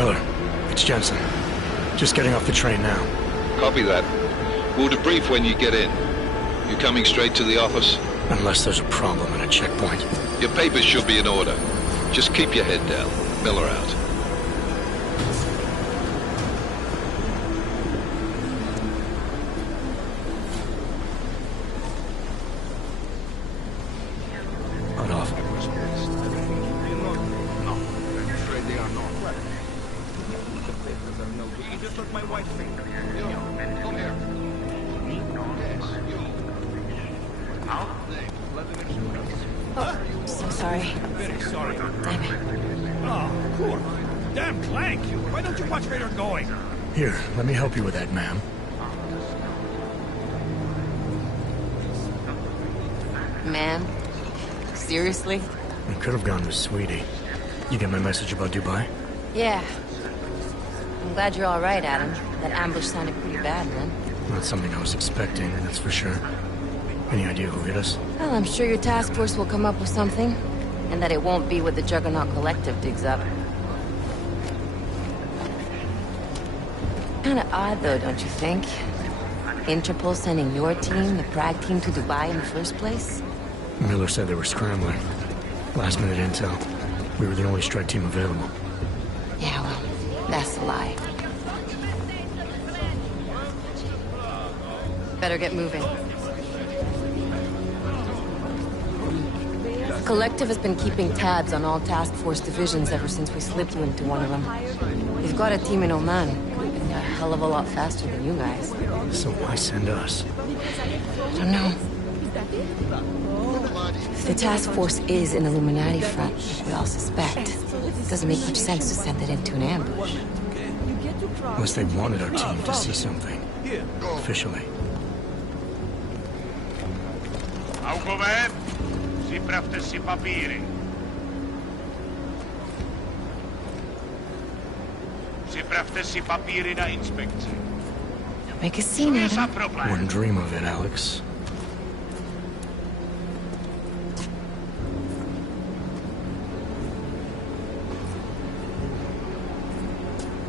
Miller, it's Jensen. Just getting off the train now. Copy that. We'll debrief when you get in. You coming straight to the office? Unless there's a problem at a checkpoint. Your papers should be in order. Just keep your head down. Miller out. Hold off. No, I'm afraid they are not. You just look my wife's finger. Come here. Oh, so sorry. Very sorry. Damn it. Oh, cool. Damn Clank. Why don't you watch where you're going? Here, let me help you with that, ma'am. Man? Seriously? I could have gone with Sweetie. You get my message about Dubai? Yeah. I'm glad you're all right, Adam. That ambush sounded pretty bad, man. Not something I was expecting, that's for sure. Any idea who hit us? Well, I'm sure your task force will come up with something. And that it won't be what the Juggernaut Collective digs up. Kinda odd, though, don't you think? Interpol sending your team, the Prague team, to Dubai in the first place? Miller said they were scrambling. Last-minute intel. We were the only strike team available. Yeah, well, that's a lie. Better get moving. The Collective has been keeping tabs on all task force divisions ever since we slipped you into one of them. We've got a team in Oman. Could have been a hell of a lot faster than you guys. So why send us? I don't know. If the task force is an Illuminati front, like we all suspect, it doesn't make much sense to send it into an ambush. Unless they wanted our team to see something. Officially. Autover, připravte si papíry. Připravte si papíry na inspekci. Don't make a scene, Co je za Adam. problém? Wouldn't dream of it, Alex.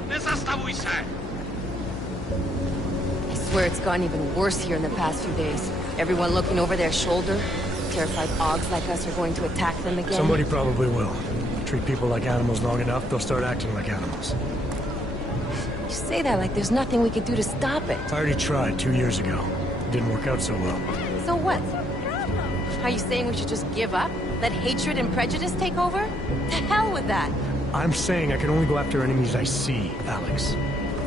Nezastavuj se! I swear it's gotten even worse here in the past few days. Everyone looking over their shoulder. Terrified Augs like us are going to attack them again. Somebody probably will. Treat people like animals long enough, they'll start acting like animals. You say that like there's nothing we could do to stop it. I already tried 2 years ago. Didn't work out so well. So what? Are you saying we should just give up? Let hatred and prejudice take over? The hell with that! I'm saying I can only go after enemies I see, Alex.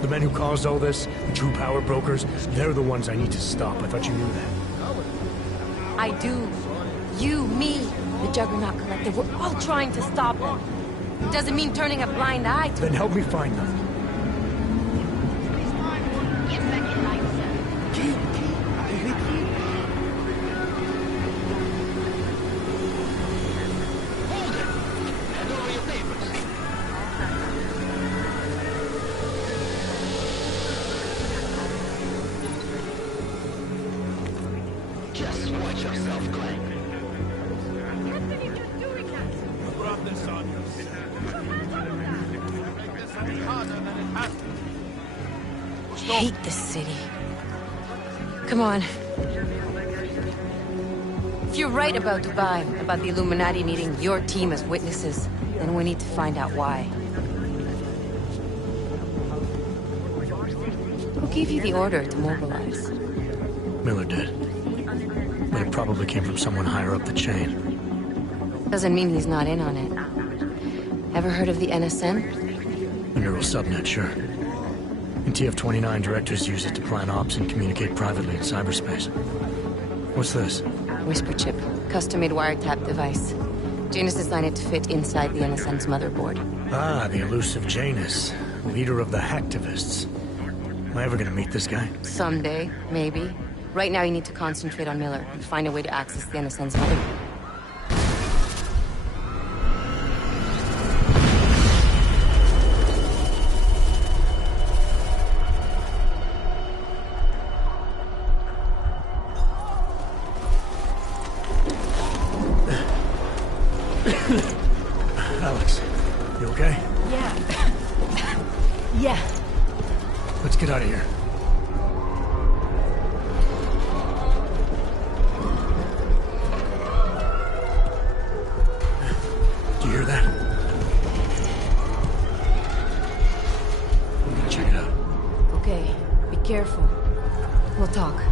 The men who caused all this, the true power brokers, they're the ones I need to stop. I thought you knew that. I do. You, me, the Juggernaut Collective, we're all trying to stop them. Doesn't mean turning a blind eye to Then help me find them. Just watch yourself, Clank. Rub this on you. Make this any harder than it has to. I hate this city. Come on. If you're right about Dubai, about the Illuminati needing your team as witnesses, then we need to find out why. Who gave you the order to mobilize? Miller did. But it probably came from someone higher up the chain. Doesn't mean he's not in on it. Ever heard of the NSN? A neural subnet, sure. And TF-29 directors use it to plan ops and communicate privately in cyberspace. What's this? Whisper chip, custom-made wiretap device. Janus designed it to fit inside the NSN's motherboard. Ah, the elusive Janus, leader of the hacktivists. Am I ever gonna meet this guy? Someday, maybe. Right now you need to concentrate on Miller and find a way to access the NSN's motherboard. Alex, you okay? Yeah. Yeah. Let's get out of here. Do you hear that? I'm gonna check it out. Okay, be careful. We'll talk.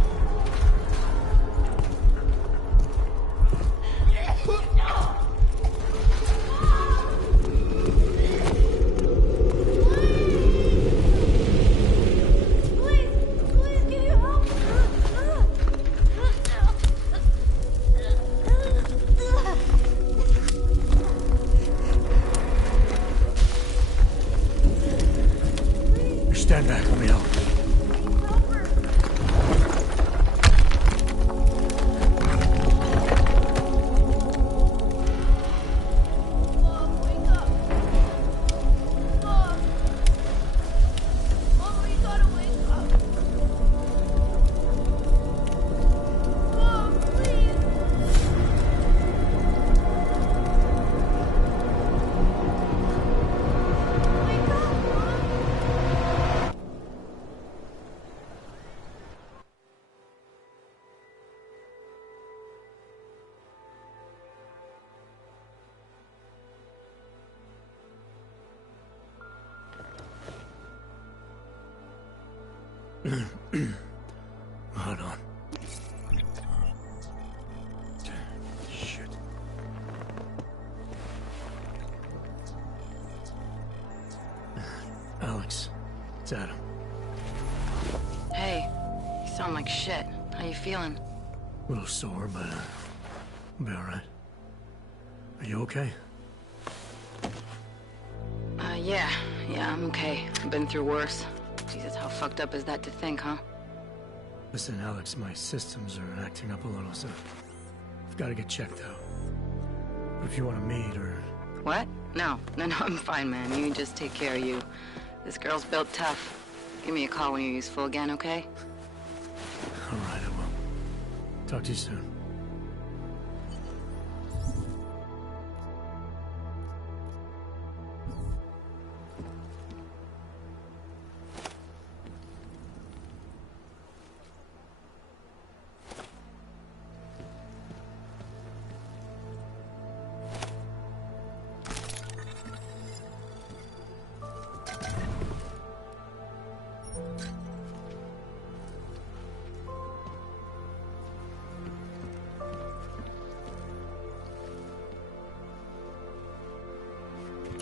Stand back, let me help. Hold on. Shit. Alex, it's Adam. Hey, you sound like shit. How you feeling? A little sore, but I'll be alright. Are you okay? Yeah, I'm okay. I've been through worse. Jesus, how fucked up is that to think, huh? Listen, Alex, my systems are acting up a little, so I've got to get checked out. But if you want to meet or... What? No, I'm fine, man. You just take care of you. This girl's built tough. Give me a call when you're useful again, okay? Alright, I will. Talk to you soon.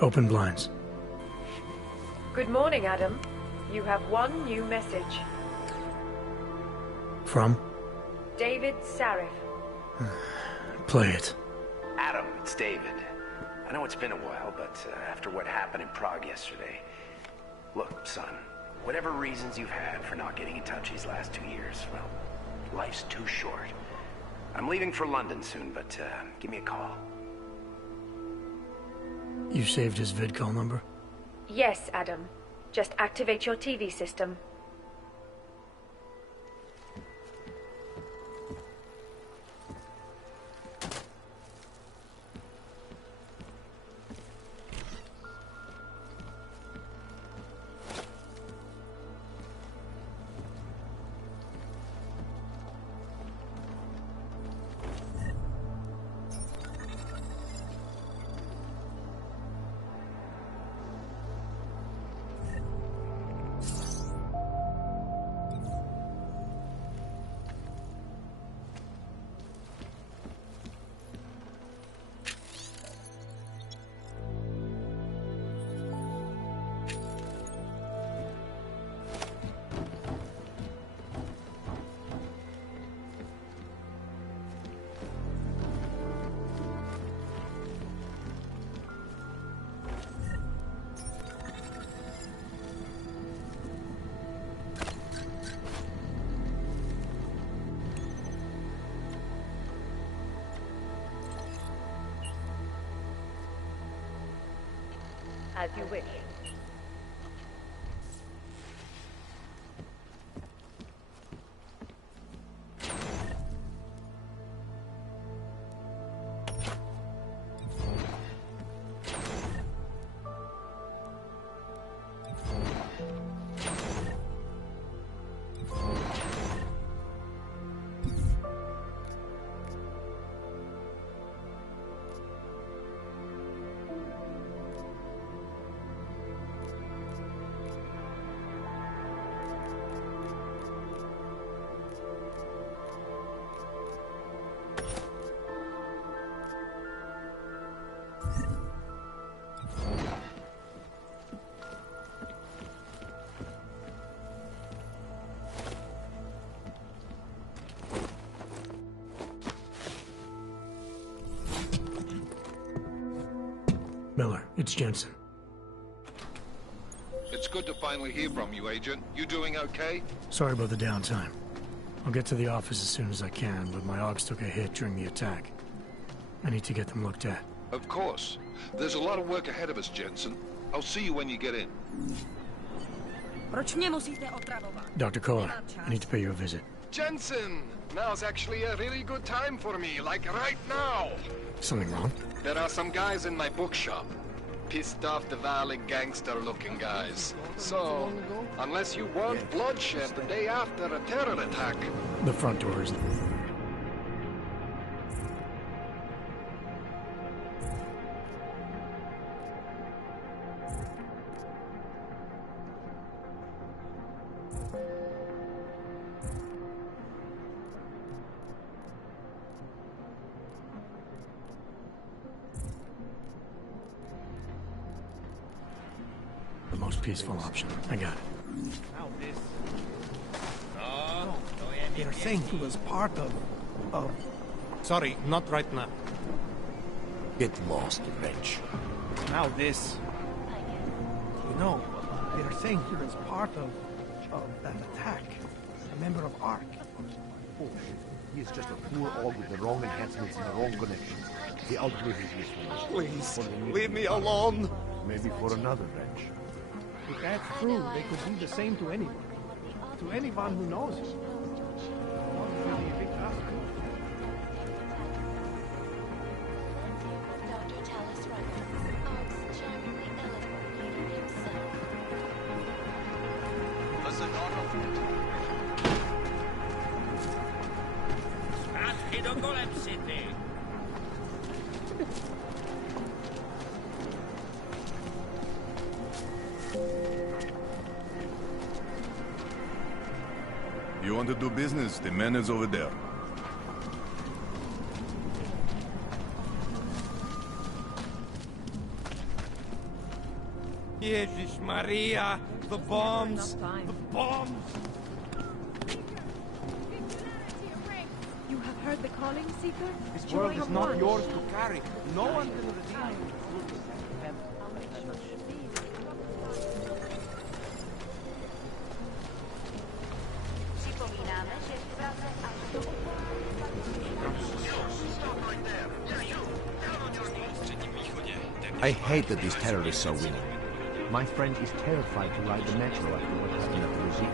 Open blinds. Good morning, Adam. You have one new message. From? David Sarif. Play it. Adam, it's David. I know it's been a while, but after what happened in Prague yesterday... Look, son, whatever reasons you've had for not getting in touch these last 2 years, well, life's too short. I'm leaving for London soon, but give me a call. You saved his vidcall number? Yes, Adam. Just activate your TV system. As you wish. Miller, it's Jensen. It's good to finally hear from you, Agent. You doing okay? Sorry about the downtime. I'll get to the office as soon as I can, but my Augs took a hit during the attack. I need to get them looked at. Of course. There's a lot of work ahead of us, Jensen. I'll see you when you get in. Proč mě musíte otravovat? Dr. Kohler, I need to pay you a visit. Jensen! Now's actually a really good time for me, like right now! Something wrong? There are some guys in my bookshop. Pissed off the Valley gangster-looking guys. So, unless you want bloodshed the day after a terror attack... The front door is... the most peaceful option. I got it. They're saying he was part of... Sorry, not right now. Get lost, wretch. Now this. You know, they're saying he was part of that attack. A member of ARC. Bullshit. He is just a poor Aug with the wrong enhancements and the wrong connections. He outlives his usefulness. Please, leave me alone. Maybe for another wretch. If that's true, they could do the same to anyone. To anyone who knows him. Really a big task. You want to do business? The man is over there. Jesus Maria, the bombs! The bombs! You have heard the calling, Seeker? This world is not yours to carry. No one can redeem you. I hate that these terrorists are winning. My friend is terrified to ride the metro after what happened at the museum.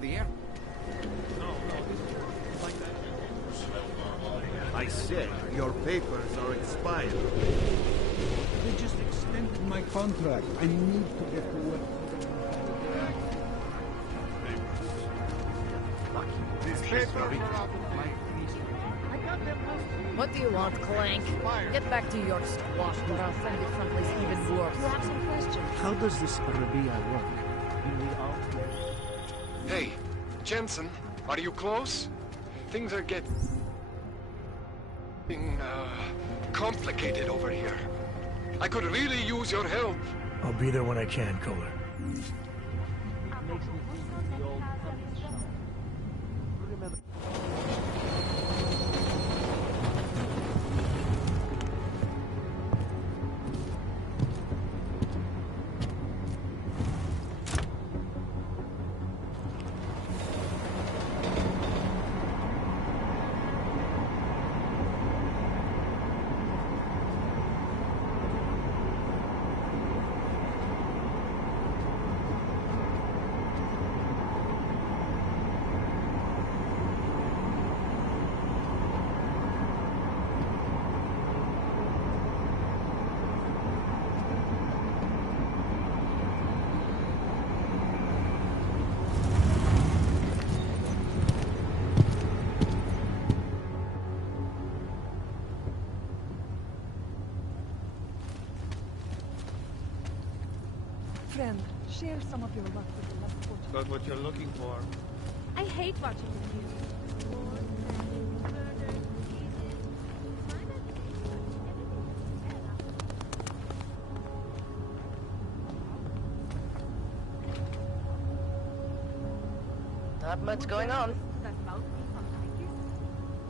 The air. No, this is like that. I said, your papers are expired. They just extended my contract. I need to get to work. These papers are out of my I got them last. What do you want, Clank? Get back to your squash, or I'll send it someplace even worse. You have some questions. How does this Arabia work? Do we out there? Hey, Jensen, are you close? Things are getting... complicated over here. I could really use your help. I'll be there when I can, Kohler. friend. Share some of your luck with the less fortunate. Got what you're looking for. I hate watching the news. Not much going on.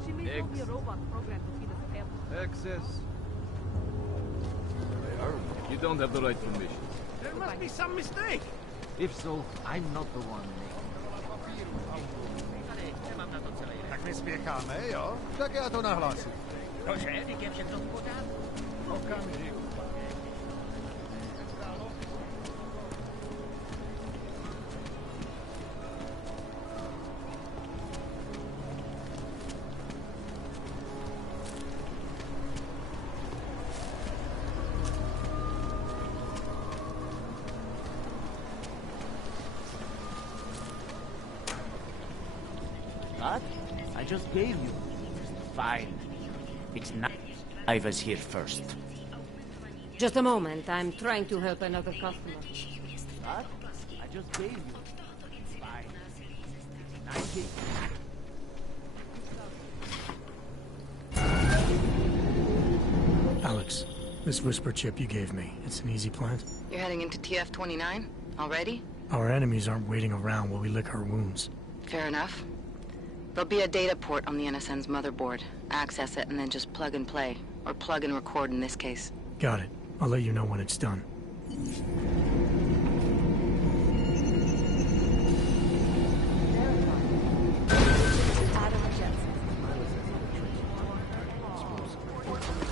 She may Ex. be a robot programmed to feed us pebbles. Access. You don't have the right permission. There must be some mistake. If so, I'm not the one. Tak nespěcháme, jo? Tak já to nahlásím. Cože, teď je všechno v pořádku? Okamžik. What? I just gave you. Fine. It's not. I was here first. Just a moment. I'm trying to help another customer. What? I just gave you. Fine. 90. Alex, this whisper chip you gave me, it's an easy plant? You're heading into TF-29? Already? Our enemies aren't waiting around while we lick our wounds. Fair enough. There'll be a data port on the NSN's motherboard. Access it and then just plug and play. Or plug and record in this case. Got it. I'll let you know when it's done.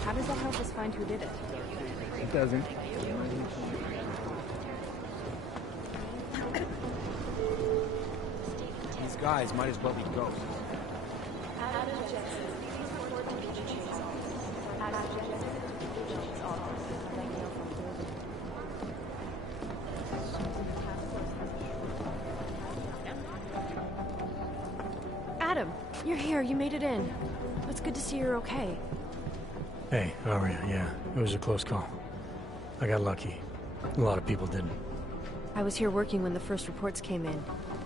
How does that help us find who did it? It doesn't. These guys might as well be ghosts. Adam, you're here. You made it in. It's good to see you're okay. Hey, how are you? Yeah, it was a close call. I got lucky. A lot of people didn't. I was here working when the first reports came in.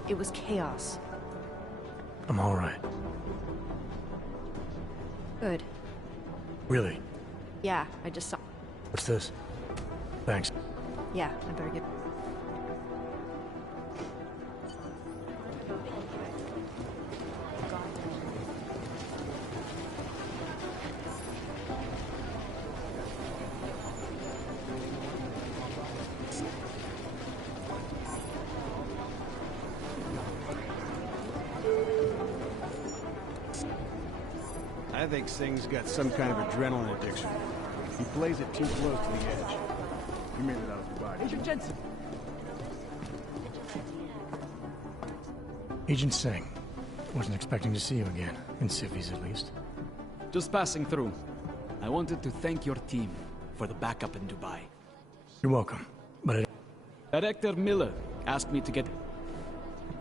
It was chaos. I'm all right. Good. Really? Yeah, I just saw... What's this? Thanks. Yeah, I better get... I think Singh's got some kind of adrenaline addiction. He plays it too close to the edge. You made it out of your body. Agent Jensen! Agent Singh. Wasn't expecting to see you again. In civvies, at least. Just passing through. I wanted to thank your team for the backup in Dubai. You're welcome. But Director Miller asked me to get...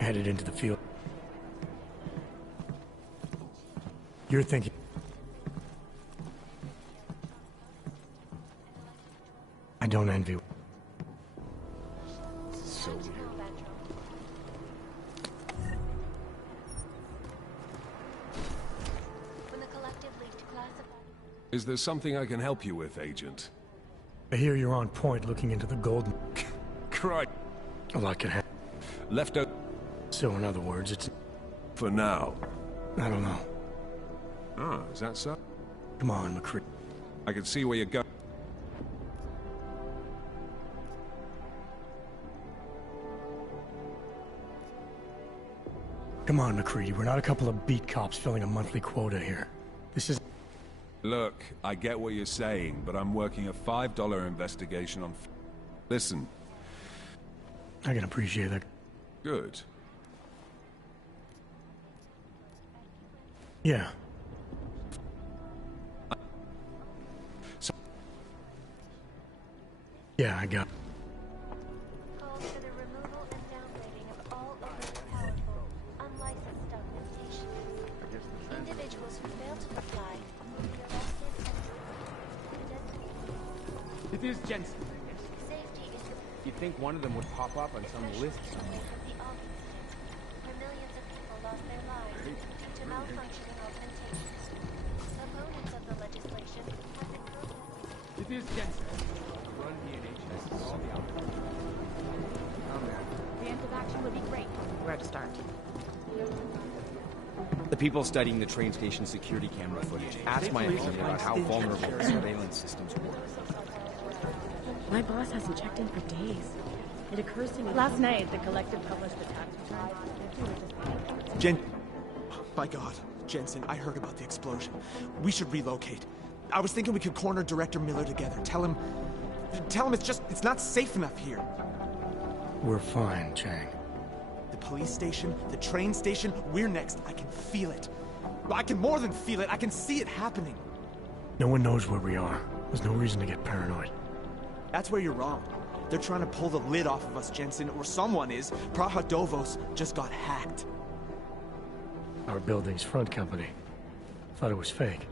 headed into the field. You're thinking... I don't envy... So weird. Is there something I can help you with, Agent? I hear you're on point looking into the golden... Crikey. A lot can happen. Left out... So in other words, it's... For now. I don't know. Ah, is that so? Come on, McCree. I can see where you're going. Come on, McCready. We're not a couple of beat cops filling a monthly quota here. This is... Look, I get what you're saying, but I'm working a $5 investigation on... Listen. I can appreciate that. Good. Yeah. Yeah, I got... Calls for the removal and downgrading of all overly powerful, unlicensed documentations. Individuals who fail to comply will be arrested and... It is Jensen. Safety is the You'd think one of them would pop up on some list somewhere. Where millions of people lost their lives due to malfunctioning augmentations. Opponents of the legislation have been It is Jensen. Run DNA tests for all the outcomes. Preemptive action would be great. Where to start? The people studying the train station security camera footage asked my opinion about how vulnerable the surveillance systems were. My boss hasn't checked in for days. It occurs to me... Last night, the collective published the tax return. My God, Jensen, I heard about the explosion. We should relocate. I was thinking we could corner Director Miller together. Tell him it's not safe enough here. We're fine, Chang. The police station, the train station, we're next. I can feel it. I can more than feel it. I can see it happening. No one knows where we are. There's no reason to get paranoid. That's where you're wrong. They're trying to pull the lid off of us, Jensen, or someone is. Praha Dovos just got hacked. Our building's front company. Thought it was fake.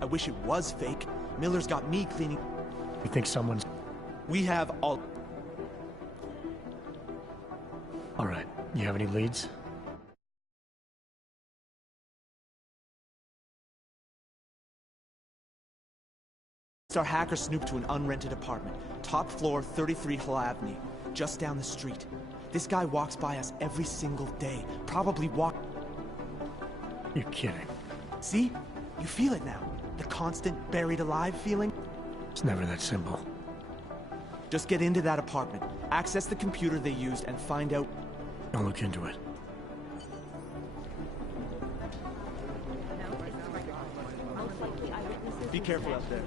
I wish it was fake. Miller's got me cleaning... You think someone's... We have all... All right. You have any leads? Our hacker snooped to an unrented apartment. Top floor, 33 Halavny. Just down the street. This guy walks by us every single day. Probably You're kidding. See? You feel it now. The constant buried alive feeling? It's never that simple. Just get into that apartment, access the computer they used, and find out... I'll look into it. Be careful out there.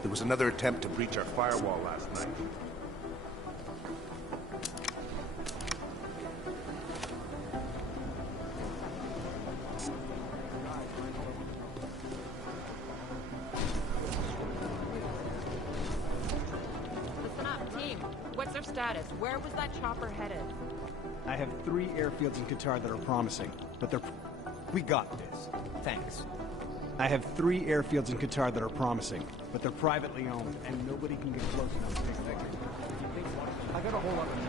There was another attempt to breach our firewall last night. Listen up, team. What's our status? Where was that chopper headed? I have 3 airfields in Qatar that are promising, but they're... We got this. Thanks. I have 3 airfields in Qatar that are promising, but they're privately owned, and nobody can get close enough to take pictures. I got a whole lot of time.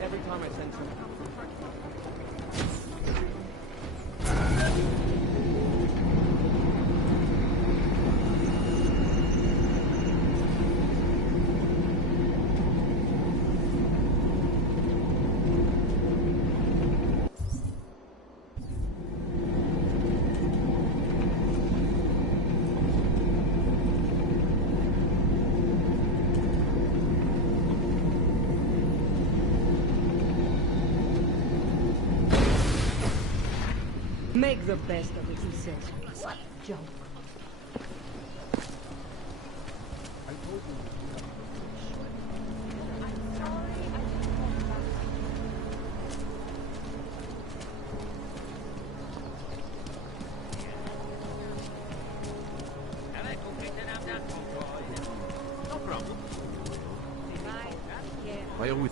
Every time I send some... Make the best of it, he says. Jump. No problem. I always...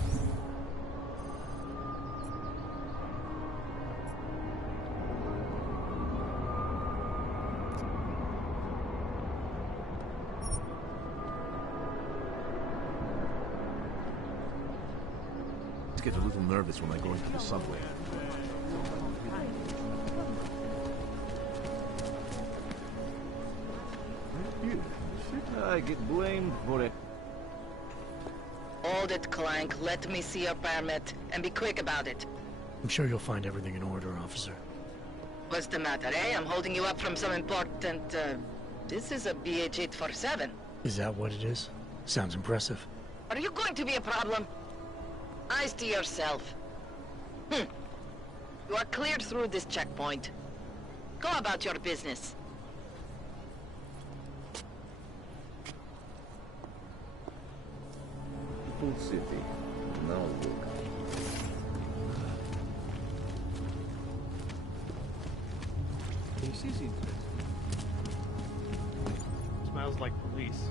get a little nervous when I go into the subway. I get blamed for it. Hold it, Clank. Let me see your permit, and be quick about it. I'm sure you'll find everything in order, officer. What's the matter, eh? I'm holding you up from some important, This is a BH-847. Is that what it is? Sounds impressive. Are you going to be a problem? Eyes to yourself. You are cleared through this checkpoint. Go about your business. Full city. Now look. This is interesting. Smells like police.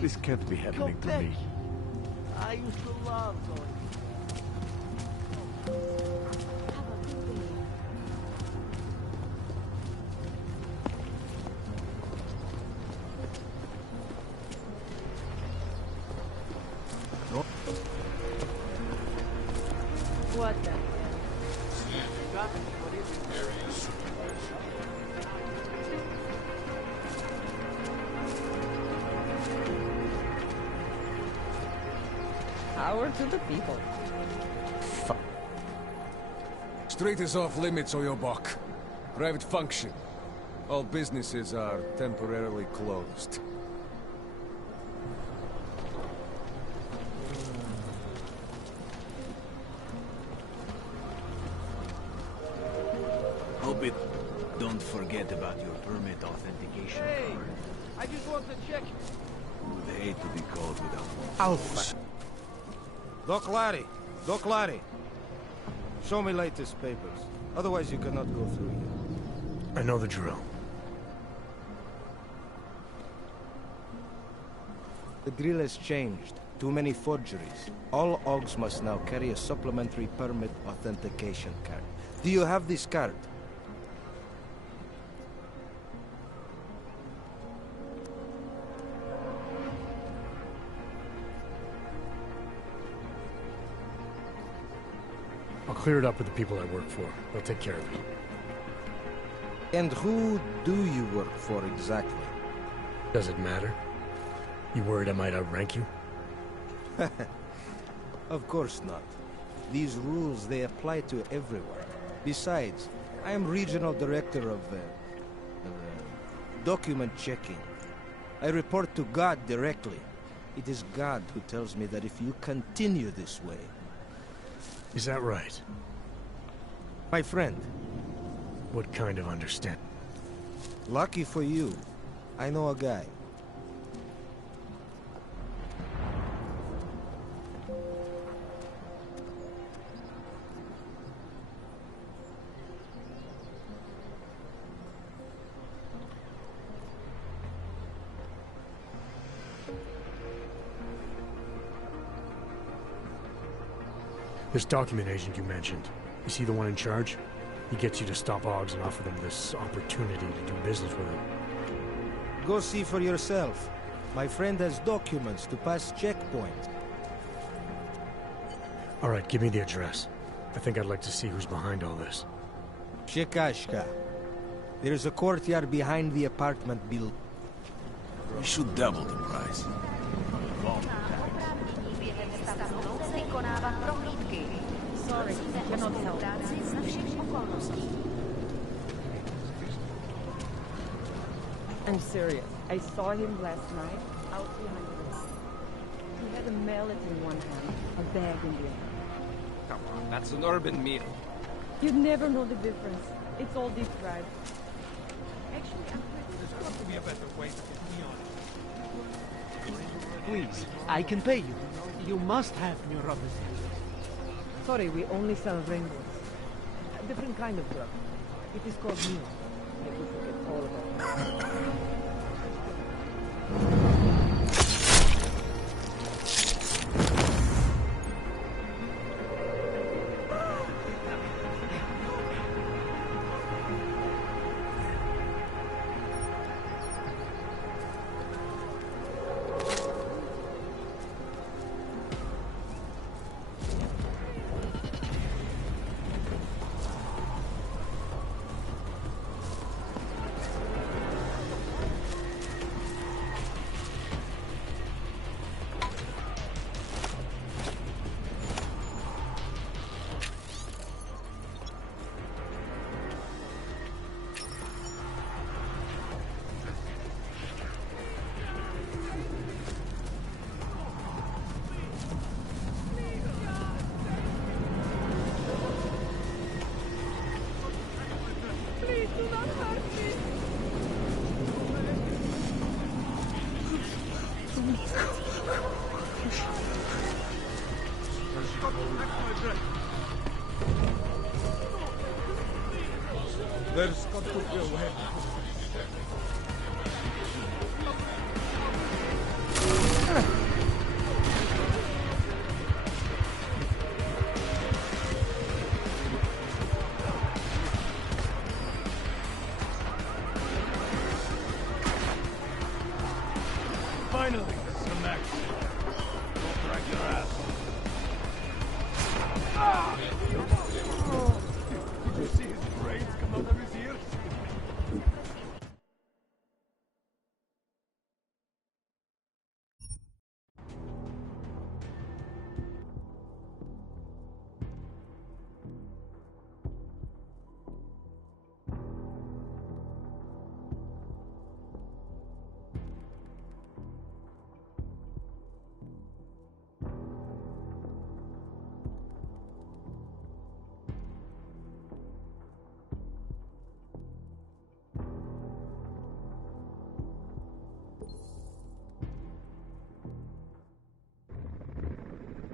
This can't be happening to me. I used to love going. What the hell? Power to the people. Street is off limits, Oyobok. Private function. All businesses are temporarily closed. Hope it don't forget about your permit authentication card. I just want to check. Would hate to be caught without one. Alpha. Doc Larry. Show me latest papers. Otherwise you cannot go through here. I know the drill. The drill has changed. Too many forgeries. All OGs must now carry a supplementary permit authentication card. Do you have this card? I'll clear it up with the people I work for. They'll take care of it. And who do you work for exactly? Does it matter? You worried I might outrank you? Of course not. These rules, they apply to everyone. Besides, I am regional director of document checking. I report to God directly. It is God who tells me that if you continue this way... Is that right? My friend. What kind of understanding? Lucky for you, I know a guy. This document agent you mentioned, is he the one in charge? He gets you to stop OGs and offer them this opportunity to do business with them. Go see for yourself. My friend has documents to pass checkpoints. All right, give me the address. I think I'd like to see who's behind all this. Shekashka. There's a courtyard behind the apartment building. We should double the price. Sorry, cannot help. I'm serious. I saw him last night out behind the wall. He had a mallet in one hand, a bag in the other. Come on, that's an urban meal. You'd never know the difference. It's all deep fried. There's got to be a better way to get me on. Please, I can pay you. You must have new rubber. Sorry, we only sell rainbows. A different kind of drug. It is called Neo. Make you forget all about it. There's got to be a way. Finally, some action. Don't drag your ass. Ah! Did you see his brains come out of his ears?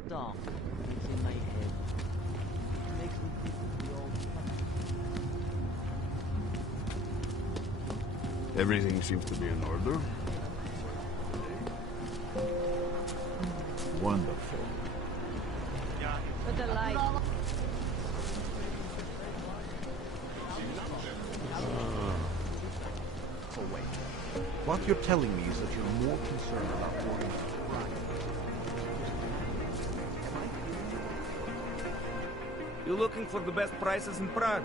Dog, it's in my head. Makes me think of the old Everything seems to be in order. Wonderful. Put the light. Oh, wait. What you're telling me is that you're more concerned about warring with Praha. You looking for the best prices in Prague?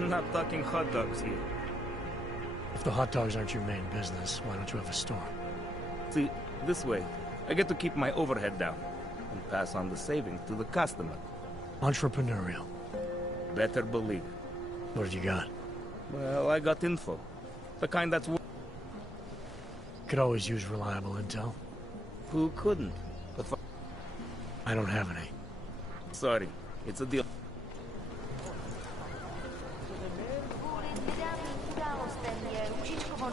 Not talking hot dogs here. If the hot dogs aren't your main business, why don't you have a store? See, this way, I get to keep my overhead down and pass on the savings to the customer. Entrepreneurial. Better believe. What have you got? Well, I got info. The kind that's... Could always use reliable intel. Who couldn't? But I don't have any. Sorry, it's a deal.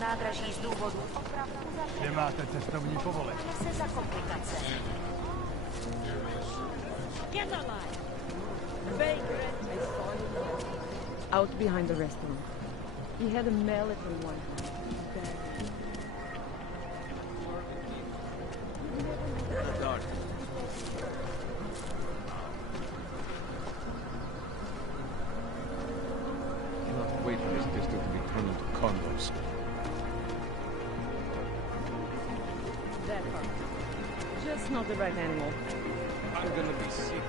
nádraží z důvodu opravdu Kde máte cestovní povolení? se za komplikace. Get alive! Vagrant! I saw him out behind the restaurant. He had a mallet in one hand. Cannot wait for this district to be turned into condos. That part. Just not the right animal. I'm gonna be sick.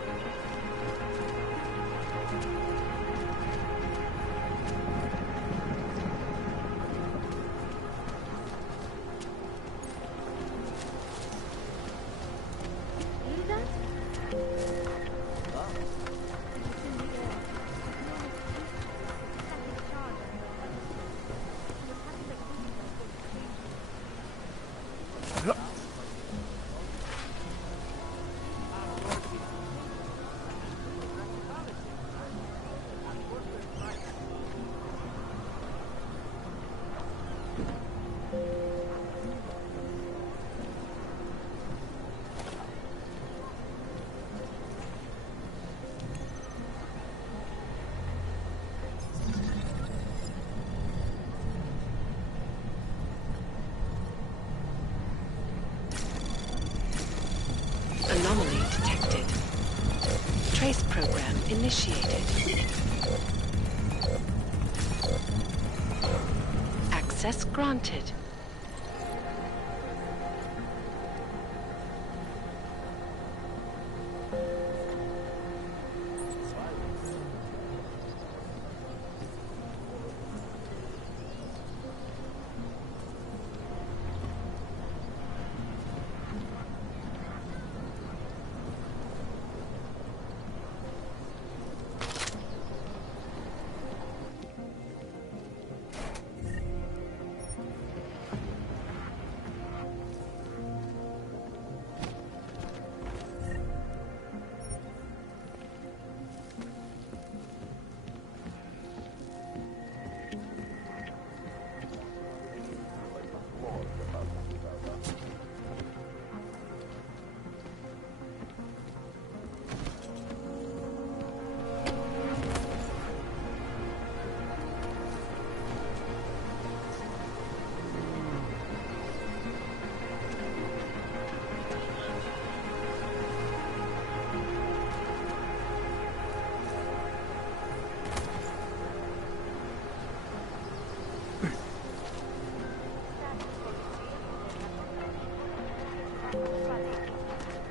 Trace program initiated. Access granted.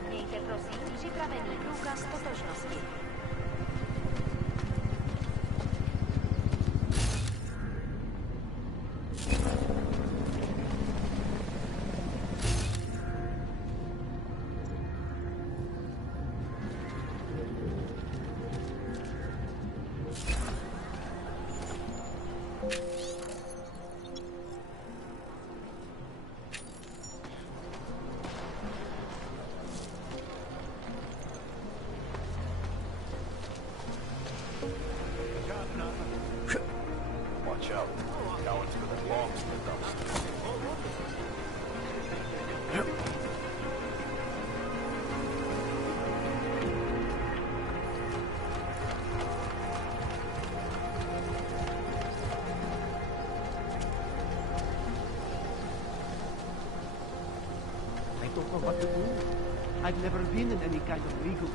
Miejte prosím připravený průkaz totožnosti. Watch out. Cowards for the long split up. I don't know what to do. I've never been in any kind of legal...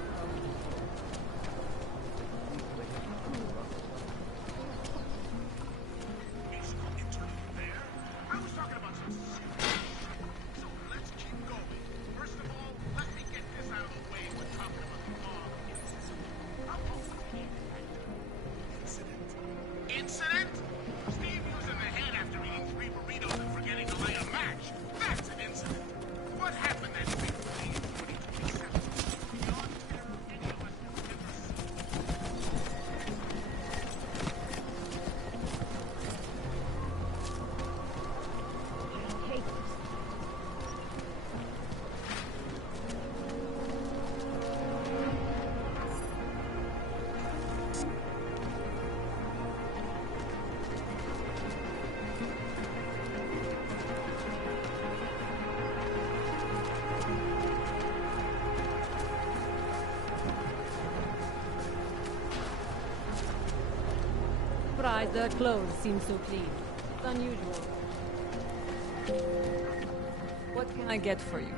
Incident? Steve using the head after eating 3 burritos and forgetting to light a match. That's an incident. What happened that week? Surprised their clothes seem so clean. It's unusual. What can I get for you?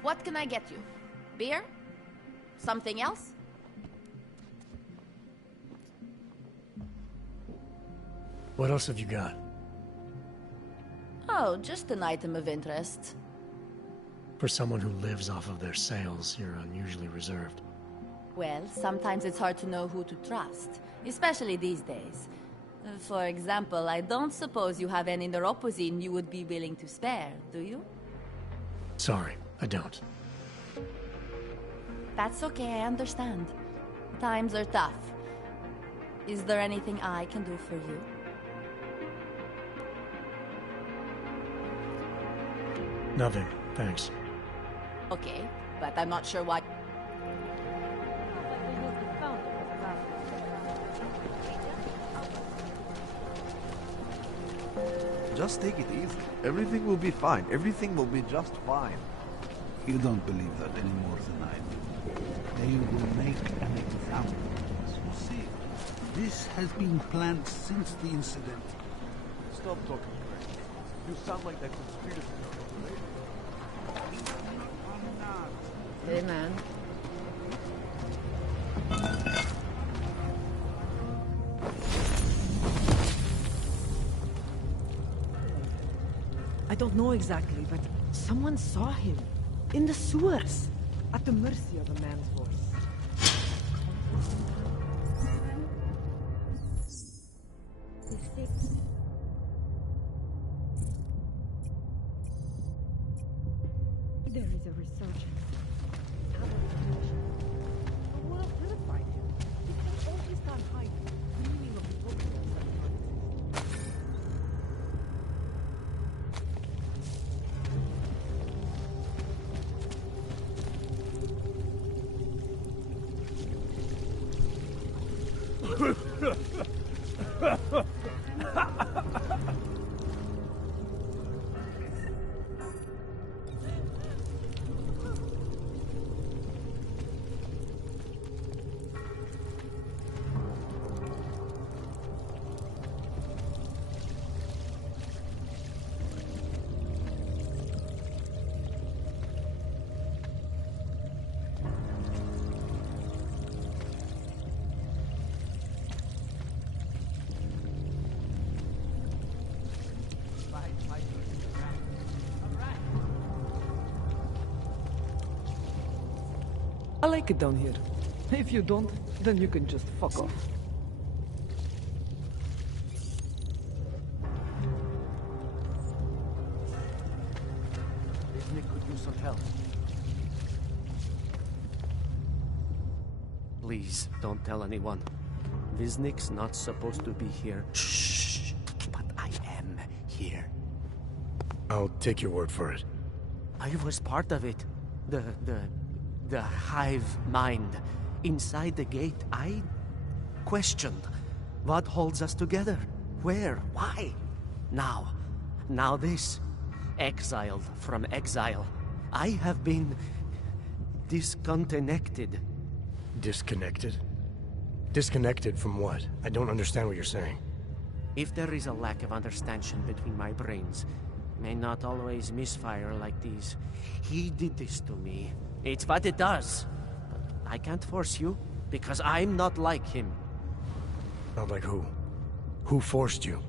What can I get you? Beer? Something else? What else have you got? Oh, just an item of interest. For someone who lives off of their sales, you're unusually reserved. Well, sometimes it's hard to know who to trust, especially these days. For example, I don't suppose you have any neuropozyne you would be willing to spare, do you? Sorry, I don't. That's okay, I understand. Times are tough. Is there anything I can do for you? Nothing, thanks. Okay, but I'm not sure why... Just take it easy. Everything will be fine. Everything will be just fine. You don't believe that any more than I do. They will make an example of us. You see, this has been planned since the incident. Stop talking crazy. You sound like that conspiracy. Hey man, don't know exactly, but someone saw him. In the sewers. At the mercy of a man's voice. There is a resurgence. The world terrified him. He spent all his time hiding, dreaming of the progress that might exist. I like it down here. If you don't, then you can just fuck off. Nick could use some help. Please, don't tell anyone. Viznik's not supposed to be here. Shh! But I am here. I'll take your word for it. I was part of it. The hive mind. Inside the gate, I questioned what holds us together. Where? Why? Now this. Exiled from exile. I have been disconnected. Disconnected? Disconnected from what? I don't understand what you're saying. If there is a lack of understanding between my brains, may not always misfire like these. He did this to me. It's what it does. But I can't force you, because I'm not like him. Not like who? Who forced you?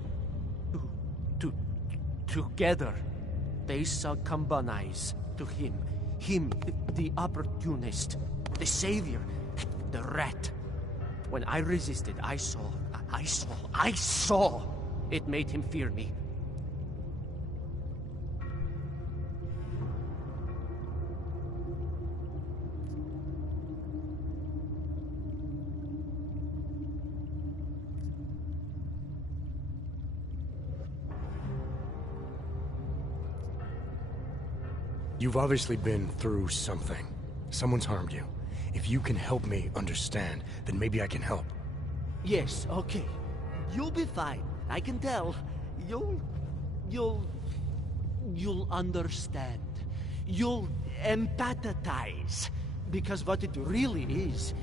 Together, they succumbanize to him. Him, the opportunist, the savior, the rat. When I resisted, I saw. It made him fear me. You've obviously been through something. Someone's harmed you. If you can help me understand, then maybe I can help. Yes, okay. You'll be fine. I can tell. You'll understand. You'll empathize. Because what it really is...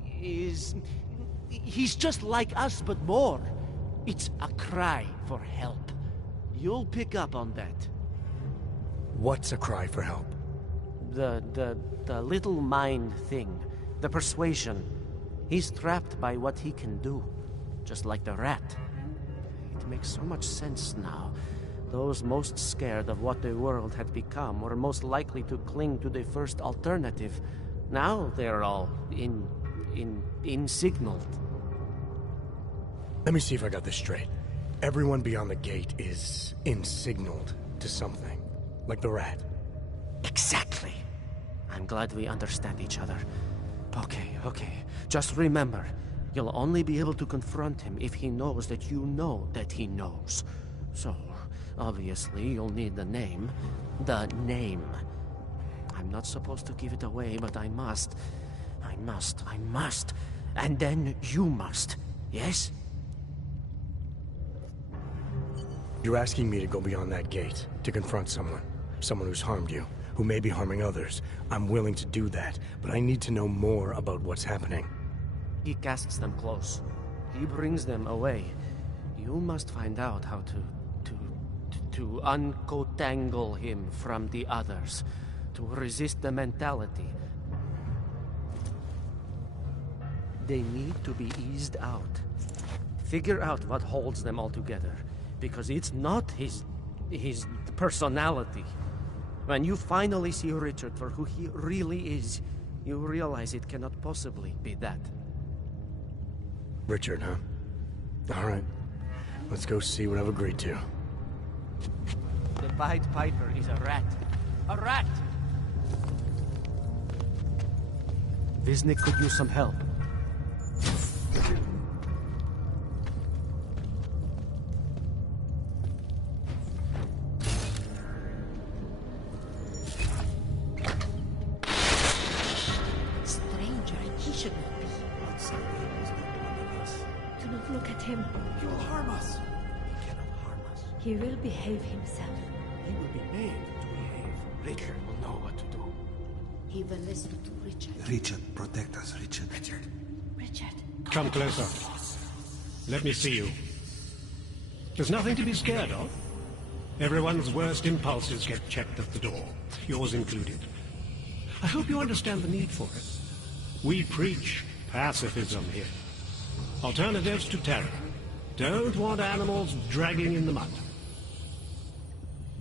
He's just like us, but more. It's a cry for help. You'll pick up on that. What's a cry for help? The little mind thing. The persuasion. He's trapped by what he can do. Just like the rat. It makes so much sense now. Those most scared of what the world had become were most likely to cling to the first alternative. Now they're all insignaled. Let me see if I got this straight. Everyone beyond the gate is insignaled to something. Like the rat. Exactly. I'm glad we understand each other. Okay. Just remember, you'll only be able to confront him if he knows that you know that he knows. So, obviously, you'll need the name. The name. I'm not supposed to give it away, but I must. And then you must. Yes? You're asking me to go beyond that gate, to confront someone. Someone who's harmed you, who may be harming others. I'm willing to do that, but I need to know more about what's happening. He casts them close. He brings them away. You must find out how to uncotangle him from the others. To resist the mentality. They need to be eased out. Figure out what holds them all together. because it's not his personality. When you finally see Richard for who he really is, you realize it cannot possibly be that. Richard, huh? All right. Let's go see what I've agreed to. The Pied Piper is a rat. A rat! Wisnik could use some help. Stranger, he should not be. Do not look at him. He will harm us. He will behave himself. He will be made to behave. Richard will know what to do. He will listen to Richard. Richard, protect us, Richard. Richard. Come closer. Let me see you. There's nothing to be scared of. Everyone's worst impulses get checked at the door, yours included. I hope you understand the need for it. We preach pacifism here. Alternatives to terror. Don't want animals dragging in the mud.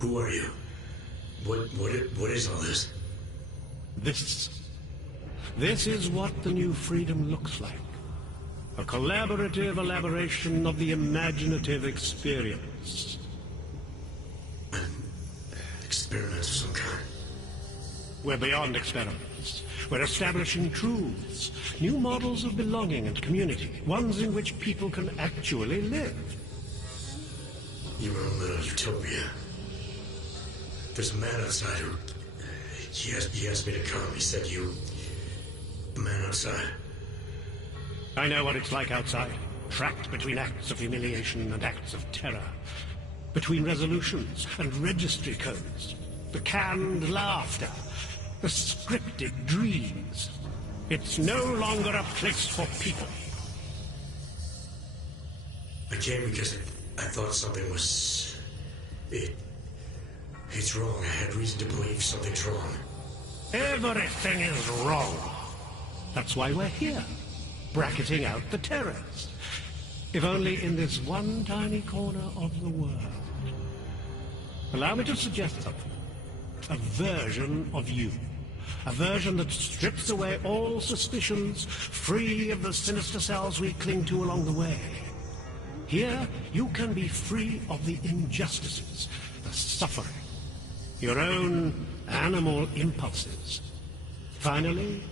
Who are you? What is all this? This is what the new freedom looks like. A collaborative elaboration of the imaginative experience. An experiment of some kind. We're beyond experiments. We're establishing truths, new models of belonging and community, ones in which people can actually live. Your own little utopia. There's a man outside who... He asked me to come. He said you... The man outside. I know what it's like outside. Trapped between acts of humiliation and acts of terror. Between resolutions and registry codes. The canned laughter. The scripted dreams. It's no longer a place for people. I came because I thought something was... It's wrong. I had reason to believe something's wrong. Everything is wrong. That's why we're here. Bracketing out the terrors. If only in this one tiny corner of the world. Allow me to suggest something. A version of you. A version that strips away all suspicions, free of the sinister cells we cling to along the way. Here, you can be free of the injustices, the suffering, your own animal impulses. Finally,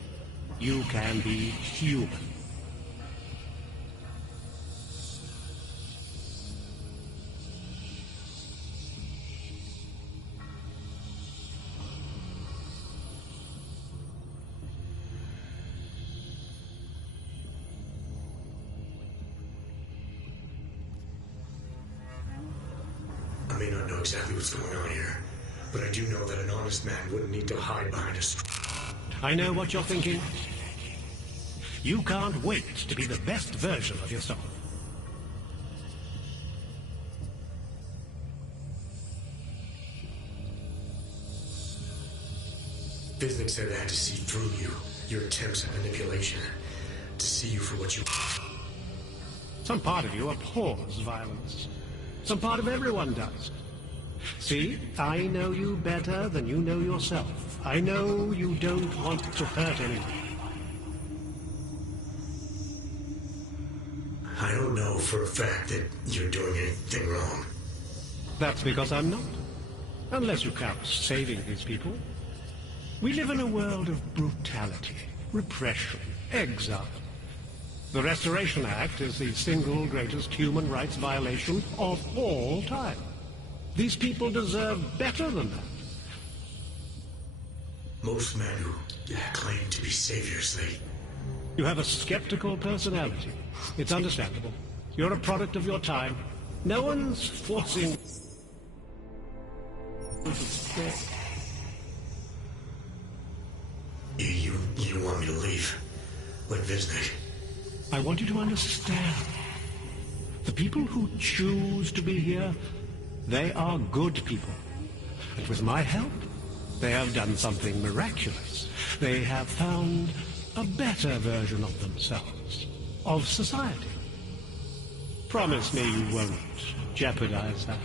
you can be human. I may not know exactly what's going on here, but I do know that an honest man wouldn't need to hide behind a... I know what you're thinking. You can't wait to be the best version of yourself. Wisnik said I had to see through you, your attempts at manipulation, to see you for what you... Some part of you abhors violence. Some part of everyone does. See, I know you better than you know yourself. I know you don't want to hurt anyone. I don't know for a fact that you're doing anything wrong. That's because I'm not. Unless you count saving these people. We live in a world of brutality, repression, exile. The Restoration Act is the single greatest human rights violation of all time. These people deserve better than that. Most men who claim to be saviors, You have a skeptical personality. It's understandable. You're a product of your time. No one's forcing... You want me to leave? Like Wisnik? I want you to understand. The people who choose to be here, they are good people. And with my help, they have done something miraculous. They have found a better version of themselves, of society. Promise me you won't jeopardize that.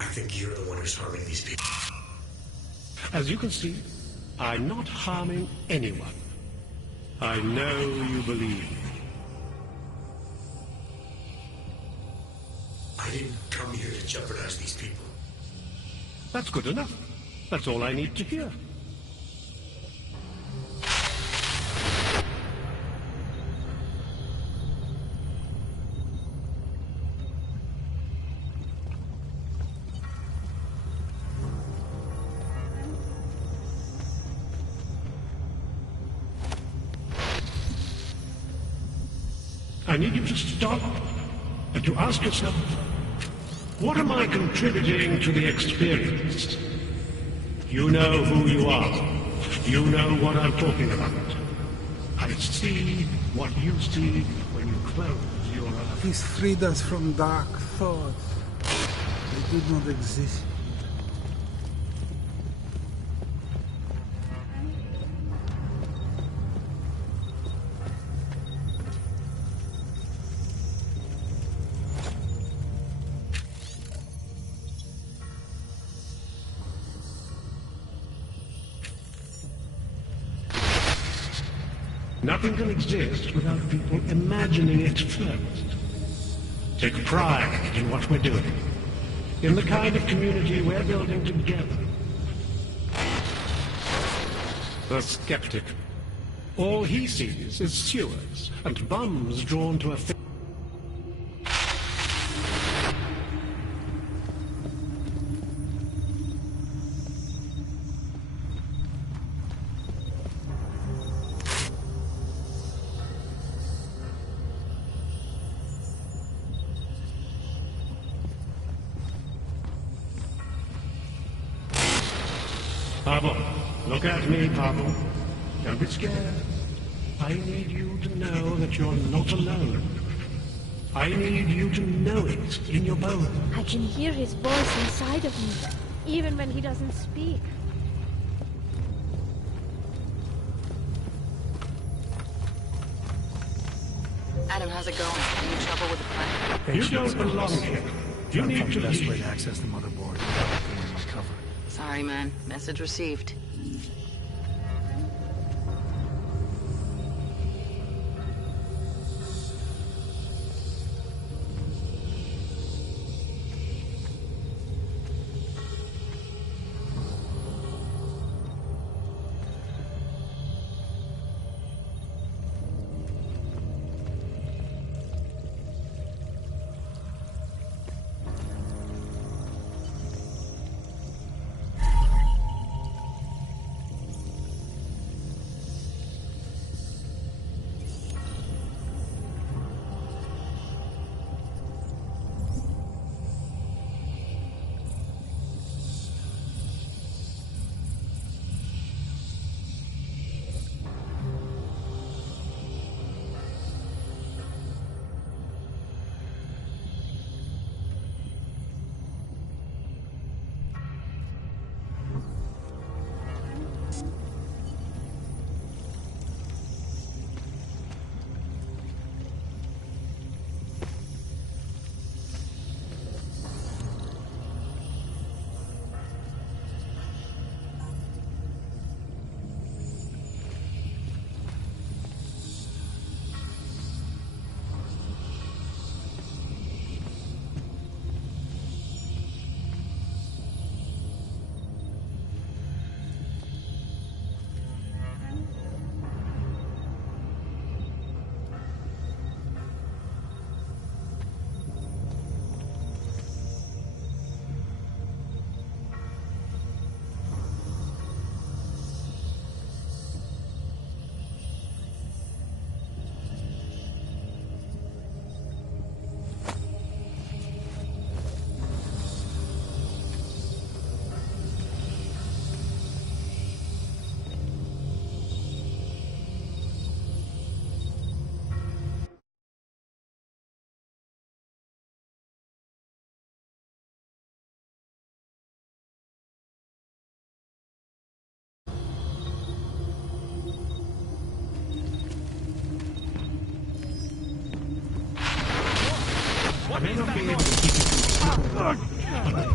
I think you're the one who's harming these people. As you can see, I'm not harming anyone. I know you believe me. I didn't come here to jeopardize these people. That's good enough. That's all I need to hear. I need you to stop and to ask yourself, what am I contributing to the experience? You know who you are. You know what I'm talking about. I see what you see when you close your eyes. He's freed us from dark thoughts. They did not exist. Nothing can exist without people imagining it first. Take pride in what we're doing, in the kind of community we're building together. The skeptic, all he sees is sewers and bums drawn to a Pavel, look at me, Pavel. Don't be scared. I need you to know that you're not alone. I need you to know it in your bones. I can hear his voice inside of me, even when he doesn't speak. Adam, how's it going? Any trouble with the plan? You don't belong here. You need to the best way leave. to access the motherboard without being in my cover. Sorry, man. Message received.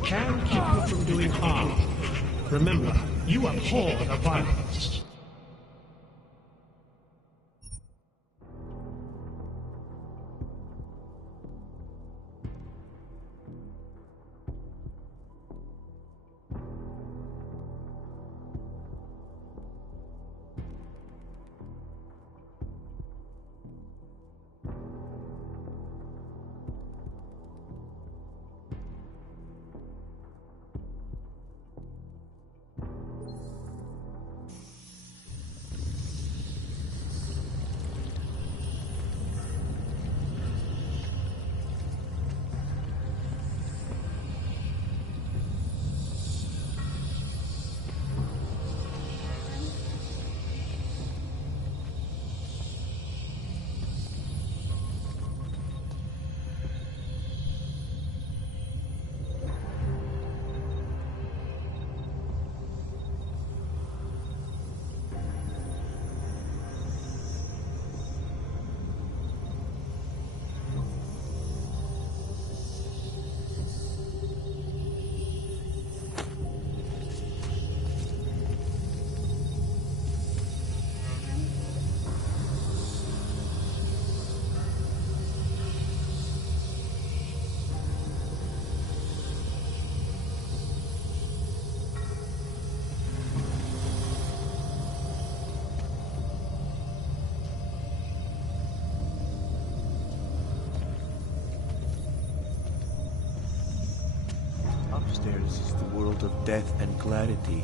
can keep you from doing harm. Remember, you abhor the violence. Upstairs is the world of death and clarity.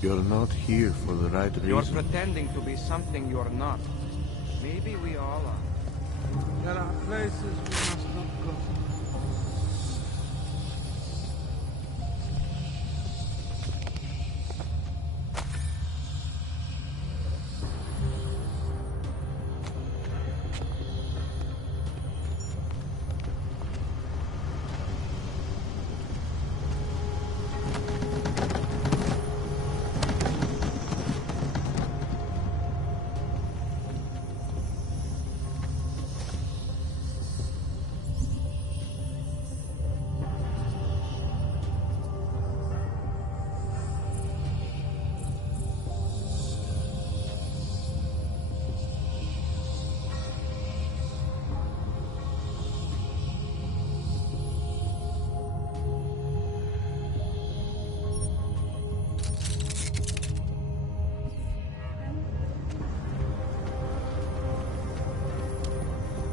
You're not here for the right reason. You're pretending to be something you're not. Maybe we all are. There are places we must not go.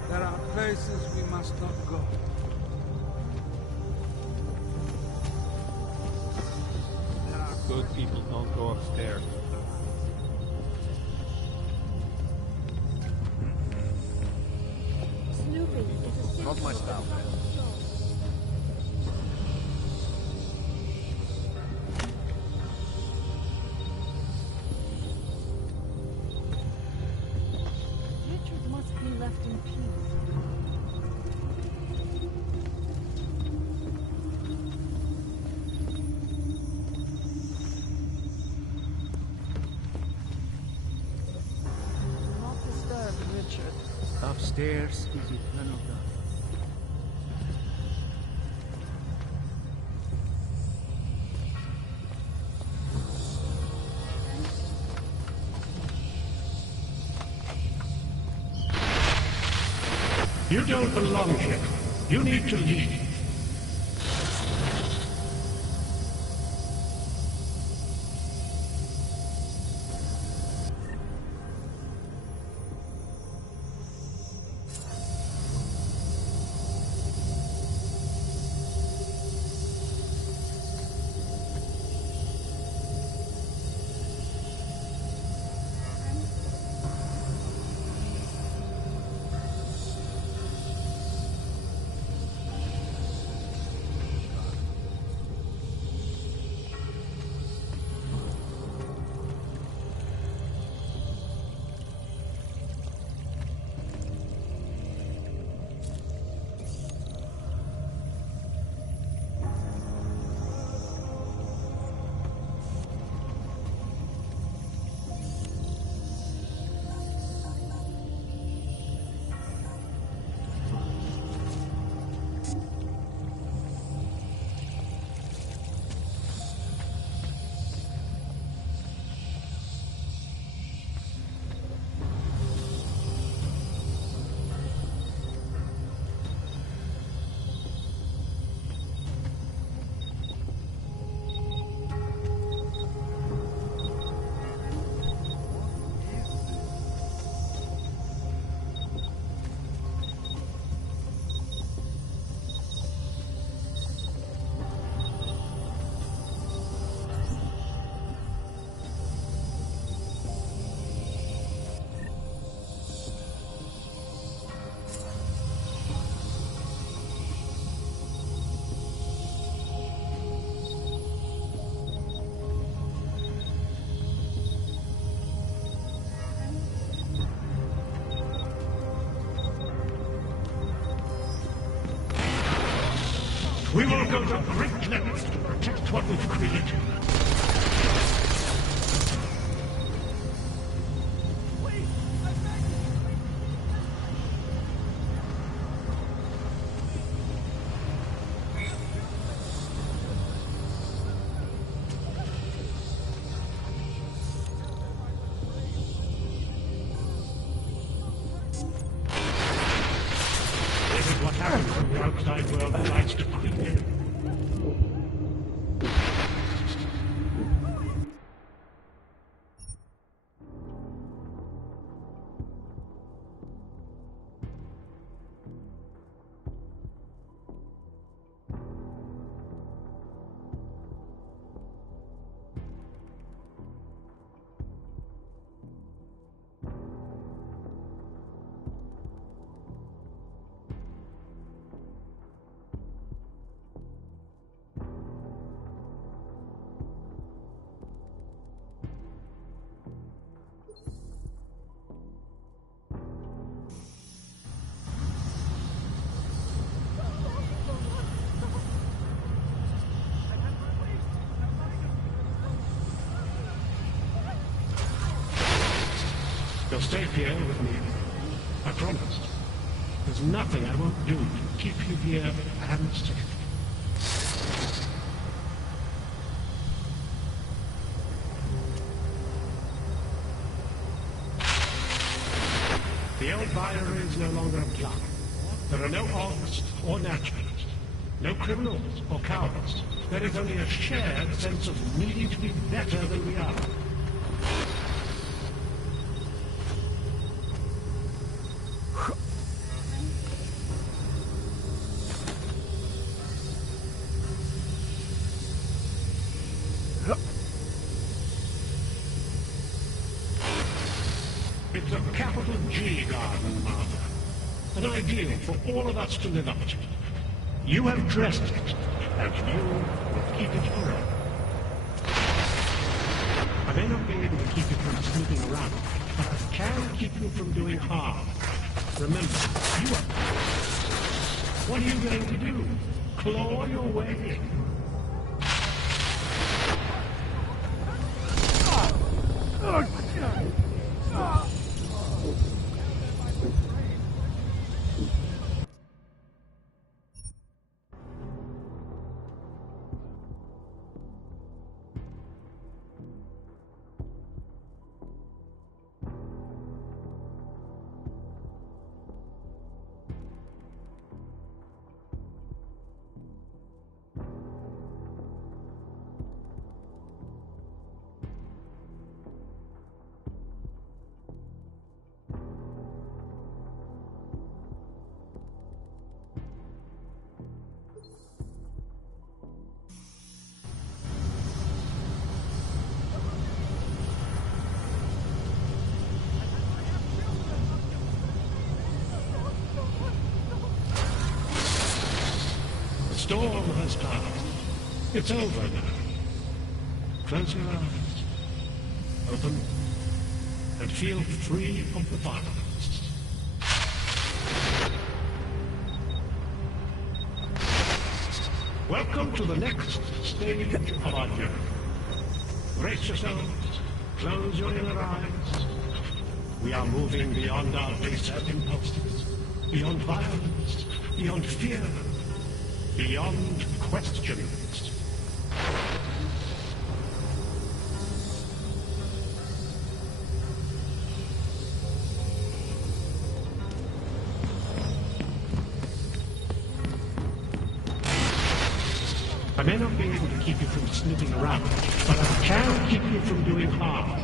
There are places we must not go. Good people don't go upstairs. Snooping is a Not my style. Richard must be left in peace. Upstairs is eternal dark. You don't belong here. You need to leave. go to great lengths to protect what we've created. Outside world tries to creep in. You'll stay here with me. I promise. There's nothing I won't do to keep you here and safe. The old Priory is no longer a plot. There are no orcs or naturalists, no criminals or cowards. There is only a shared sense of needing to be better than we are. It's a capital G garden, Martha. An ideal for all of us to live up to. You have dressed it, and you will keep it forever. I may not be able to keep you from snooping around, but I can keep you from doing harm. Remember, you are... What are you going to do? Claw your way in? The storm has passed. It's over now. Close your eyes. Open them. And feel free of the violence. Welcome to the next stage of our journey. Brace yourselves. Close your inner eyes. We are moving beyond our baser impulses. Beyond violence. Beyond fear. Beyond questions. I may not be able to keep you from snooping around, but I can keep you from doing harm.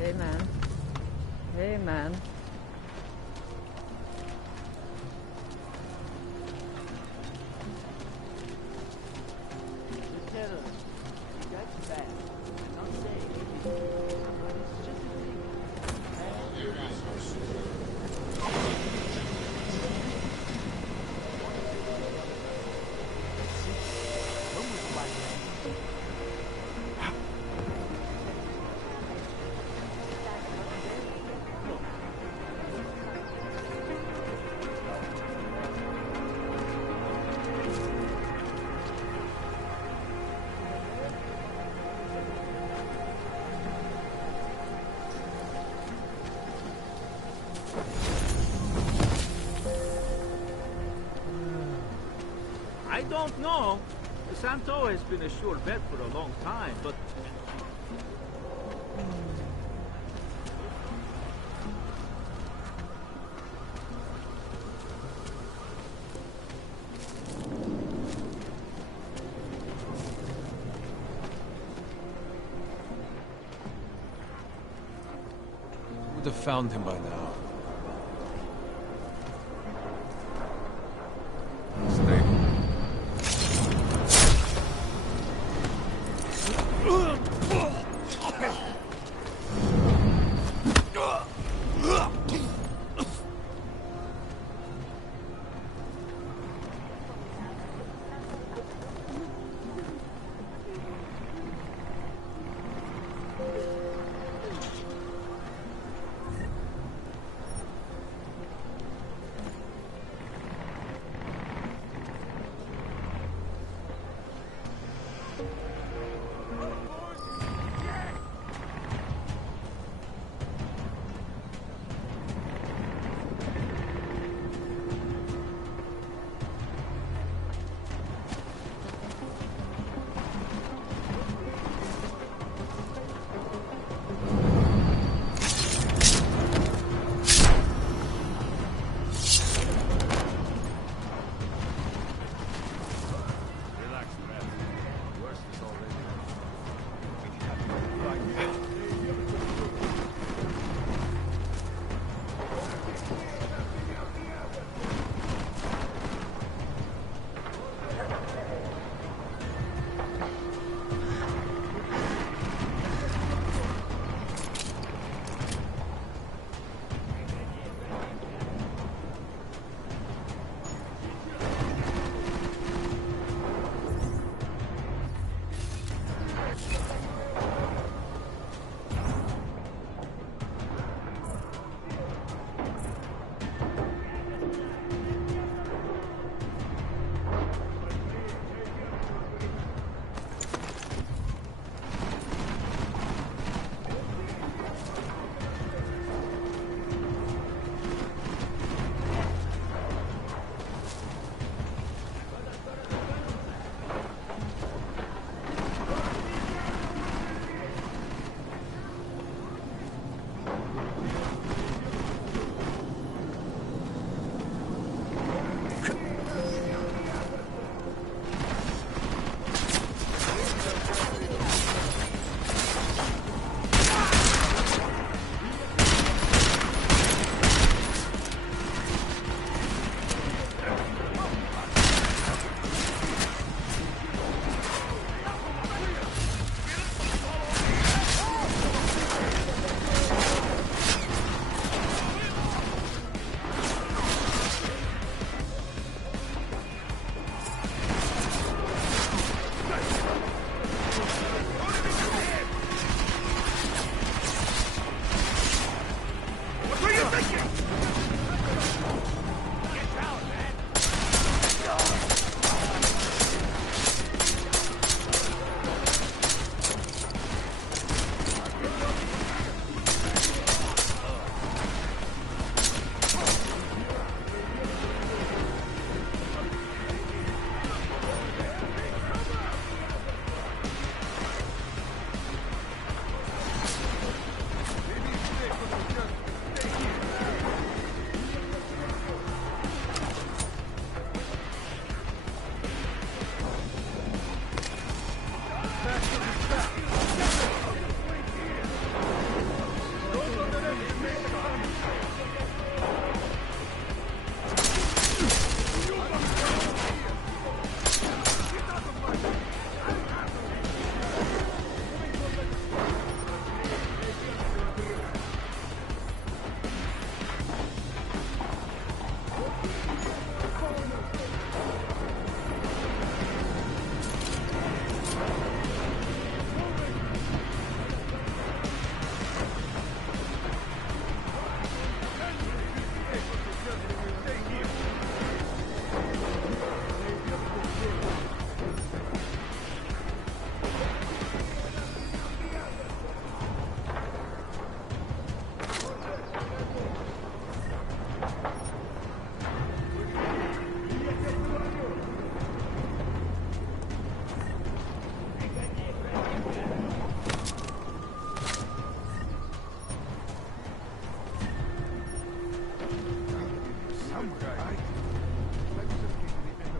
Hey, man. Hey, man. I don't know. Santo has been a sure bet for a long time, but... Would have found him by now. Stay.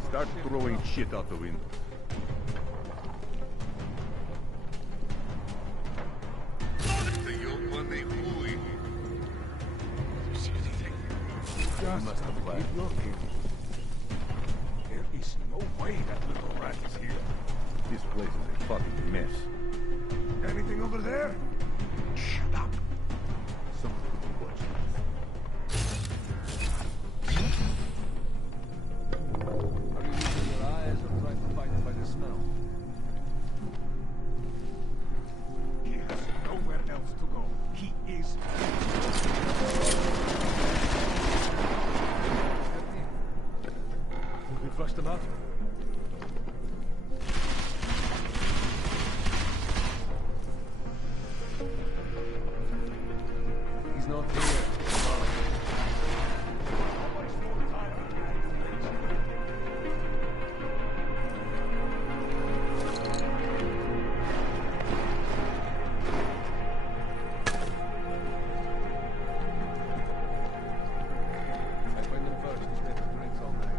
Start throwing shit out the window. You must have keep looking. There is no way that little rat is here. This place is a fucking mess. Anything over there? Shut up. Someone could be watching Are you using your eyes or trying to find it by the smell? He has nowhere else to go. He is We flushed them out. He's not here. I find them first. They have drinks all night.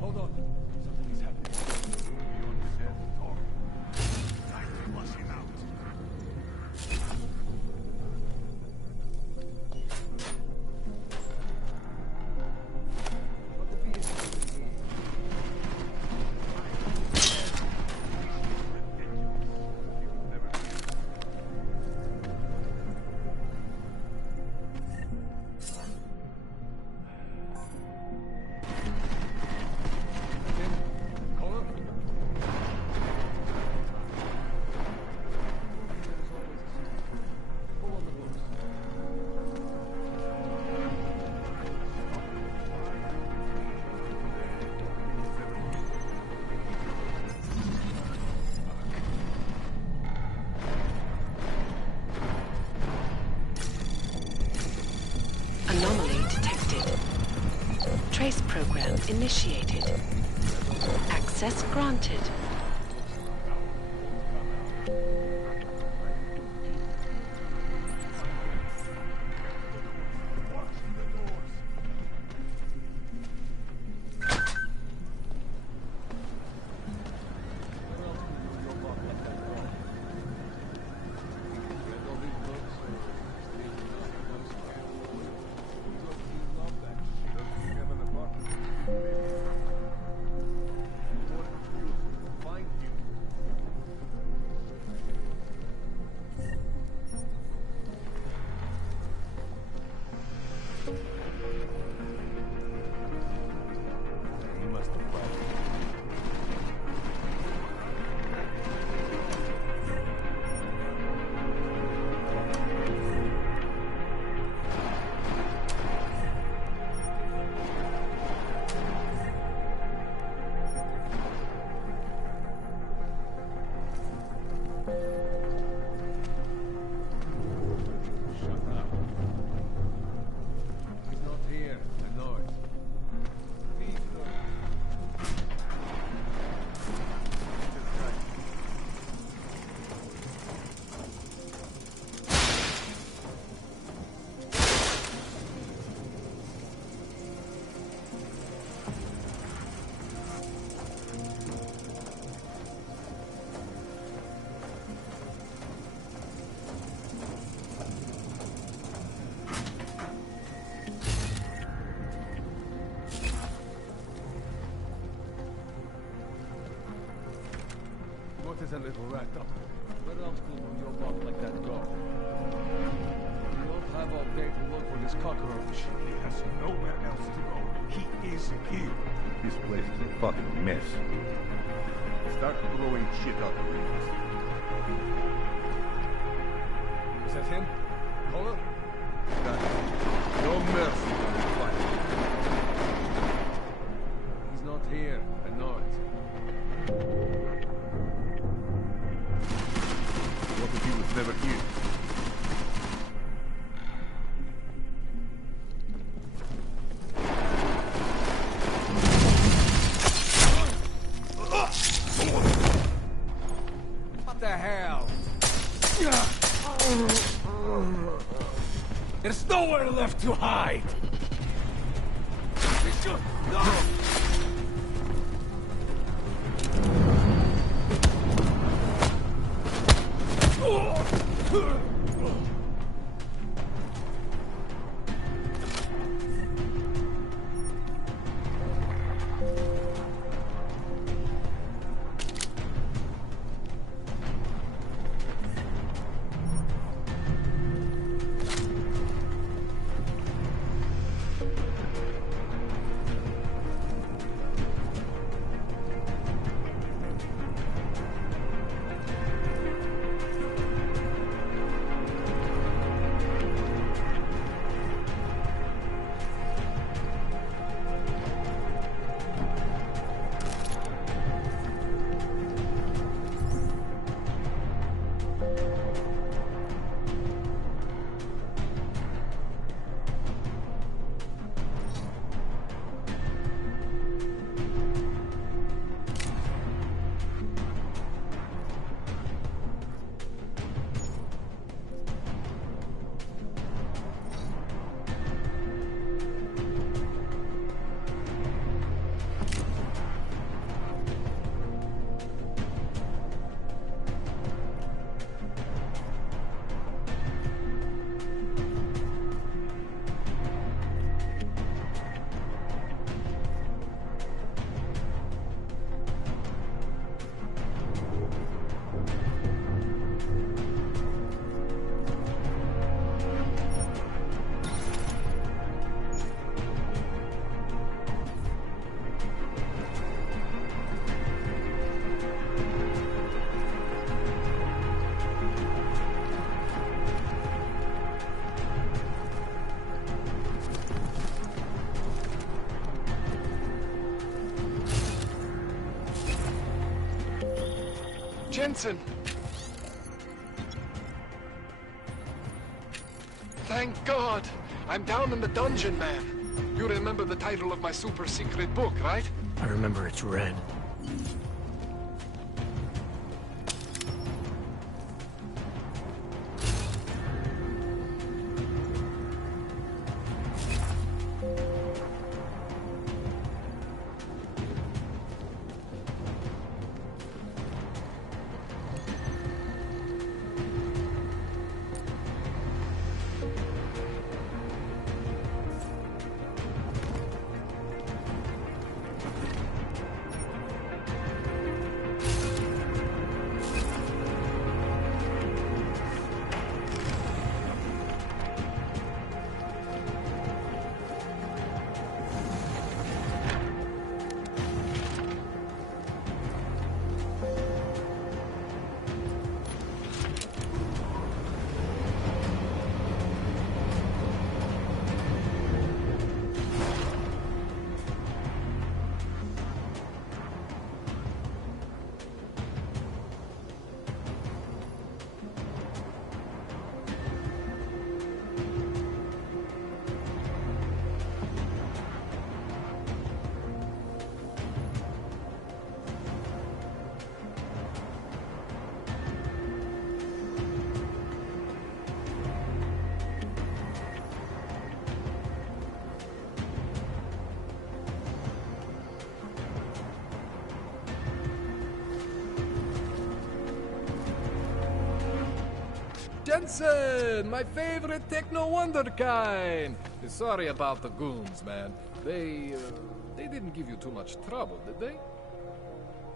Hold on. Something is happening. Beyond said talk. Time to flush him out. Anomaly detected. Trace program initiated. Access granted. What is a little rat up? Where else could your bot like that go? You don't have all day to look for this cockroach. He has nowhere else to go. He is here. This place is a fucking mess. Start throwing shit out the windows. Is that him? Caller? No mercy on the fight. He's not here. I know it. What if he was never here? What the There's nowhere left to hide! No! Jensen! Thank God! I'm down in the dungeon, man. You remember the title of my super secret book, right? I remember it's red. Jensen, my favorite techno wonderkind. Sorry about the goons, man. They didn't give you too much trouble, did they?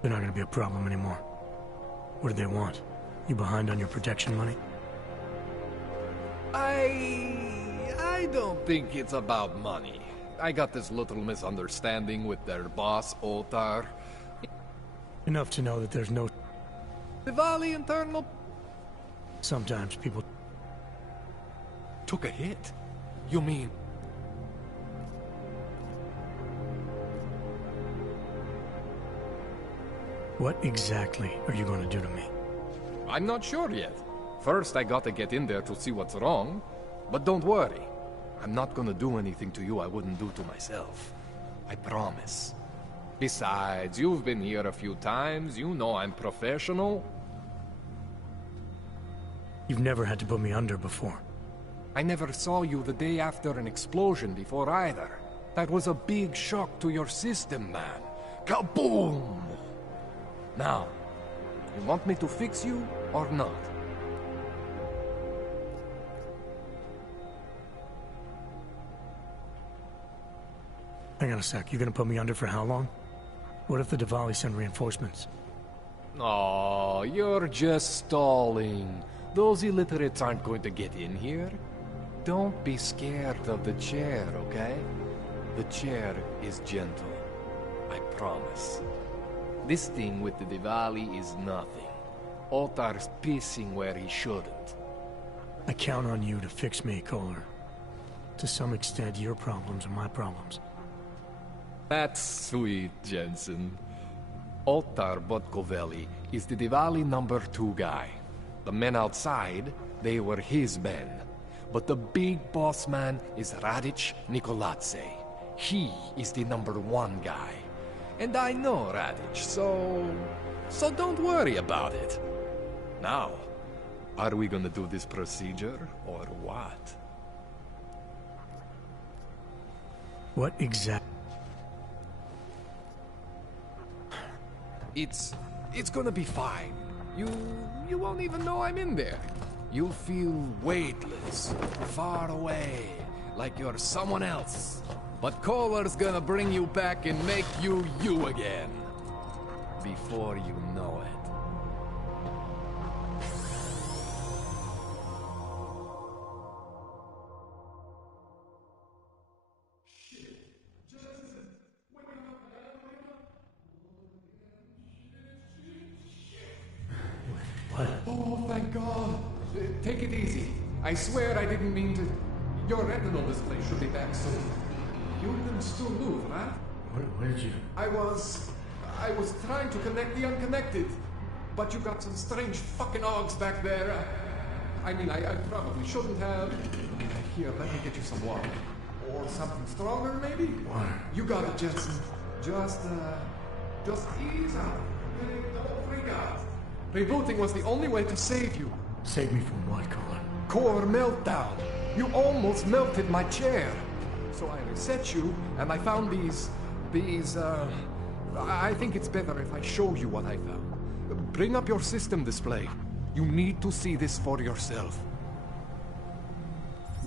They're not gonna be a problem anymore. What do they want? You behind on your protection money? I don't think it's about money. I got this little misunderstanding with their boss, Otar. Enough to know that there's no... Diwali internal... Sometimes people... Took a hit? You mean... What exactly are you going to do to me? I'm not sure yet. First, I gotta get in there to see what's wrong. But don't worry. I'm not gonna do anything to you I wouldn't do to myself. I promise. Besides, you've been here a few times. You know I'm professional. You've never had to put me under before. I never saw you the day after an explosion before either. That was a big shock to your system, man. Kaboom! Now, you want me to fix you or not? Hang on a sec. You gonna put me under for how long? What if the Diwali send reinforcements? Oh, you're just stalling. Those illiterates aren't going to get in here. Don't be scared of the chair, okay? The chair is gentle. I promise. This thing with the Diwali is nothing. Otar's pissing where he shouldn't. I count on you to fix me, Kohler. To some extent, your problems are my problems. That's sweet, Jensen. Otar Botkovelli is the Diwali #2 guy. The men outside, they were his men. But the big boss man is Radic Nikoladze. He is the #1 guy. And I know Radic, so don't worry about it. Now, are we gonna do this procedure, or what? What exactly? It's gonna be fine. You won't even know I'm in there. You'll feel weightless, far away, like you're someone else. But Kohler's gonna bring you back and make you you again. Before you know it. Oh, thank God. Take it easy. I swear I didn't mean to... Your retinal display should be back soon. You can still move, right? Where did you... I was trying to connect the unconnected. But you got some strange fucking ogs back there. I mean, I probably shouldn't have. Here, let me get you some water. Or something stronger, maybe? Water. You got it, Jensen. Just ease out. Don't freak out. Rebooting was the only way to save you. Save me from what, Kohler? Core meltdown. You almost melted my chair. So I reset you, and I found these, I think it's better if I show you what I found. Bring up your system display. You need to see this for yourself.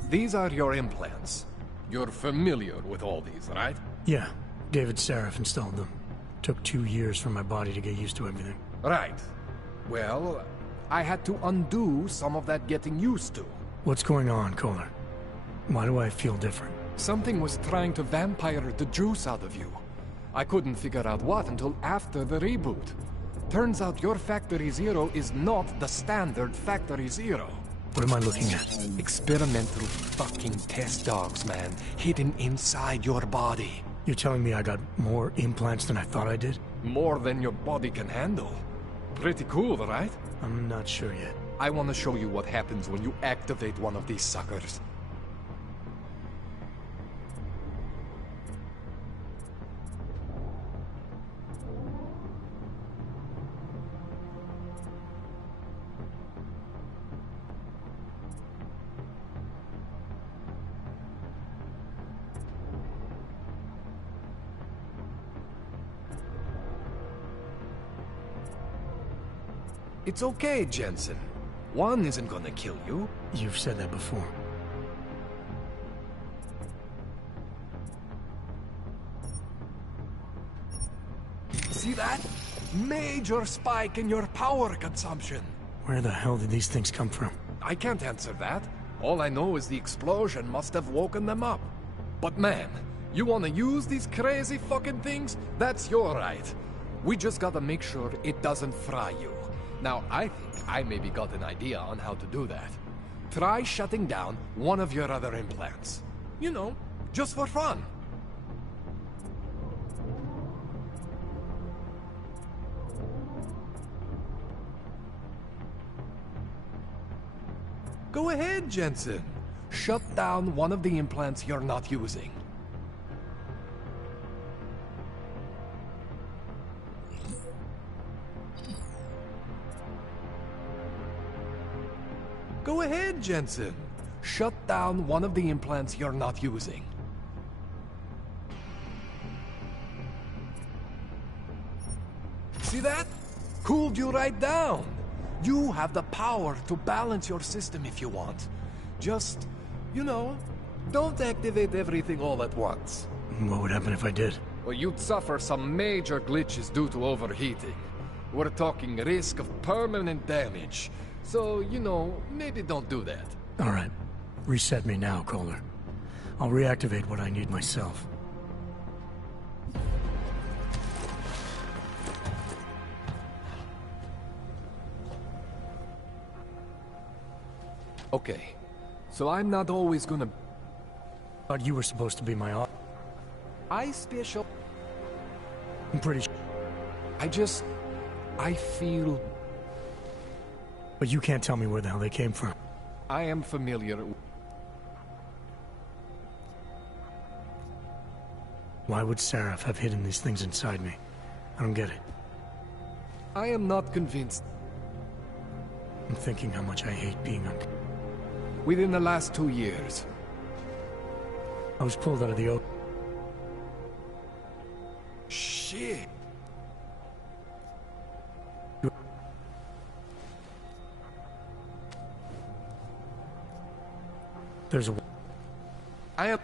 These are your implants. You're familiar with all these, right? Yeah. David Sarif installed them. Took 2 years for my body to get used to everything. Right. Well, I had to undo some of that getting used to. What's going on, Kohler? Why do I feel different? Something was trying to vampire the juice out of you. I couldn't figure out what until after the reboot. Turns out your Factory Zero is not the standard Factory Zero. What am I looking at? Experimental fucking test dogs, man. Hidden inside your body. You're telling me I got more implants than I thought I did? More than your body can handle. Pretty cool, right? I'm not sure yet. I want to show you what happens when you activate one of these suckers. It's okay, Jensen. One isn't gonna kill you. You've said that before. See that? Major spike in your power consumption. Where the hell did these things come from? I can't answer that. All I know is the explosion must have woken them up. But man, you wanna use these crazy fucking things? That's your right. We just gotta make sure it doesn't fry you. Now, I think I maybe got an idea on how to do that. Try shutting down one of your other implants. You know, just for fun. Go ahead, Jensen. Shut down one of the implants you're not using. Go ahead, Jensen. shut down one of the implants you're not using. See that? Cooled you right down. You have the power to balance your system if you want. Just, you know, don't activate everything all at once. What would happen if I did? Well, you'd suffer some major glitches due to overheating. We're talking risk of permanent damage. So, you know, maybe don't do that. All right. Reset me now, Kohler. I'll reactivate what I need myself. Okay. So I'm not always gonna... Thought you were supposed to be my... I special... I'm pretty sure... I feel... But you can't tell me where the hell they came from. I am familiar... Why would Seraph have hidden these things inside me? I don't get it. I am not convinced. I'm thinking how much I hate being Within the last 2 years. I was pulled out of the open. Shit. There's a... I am...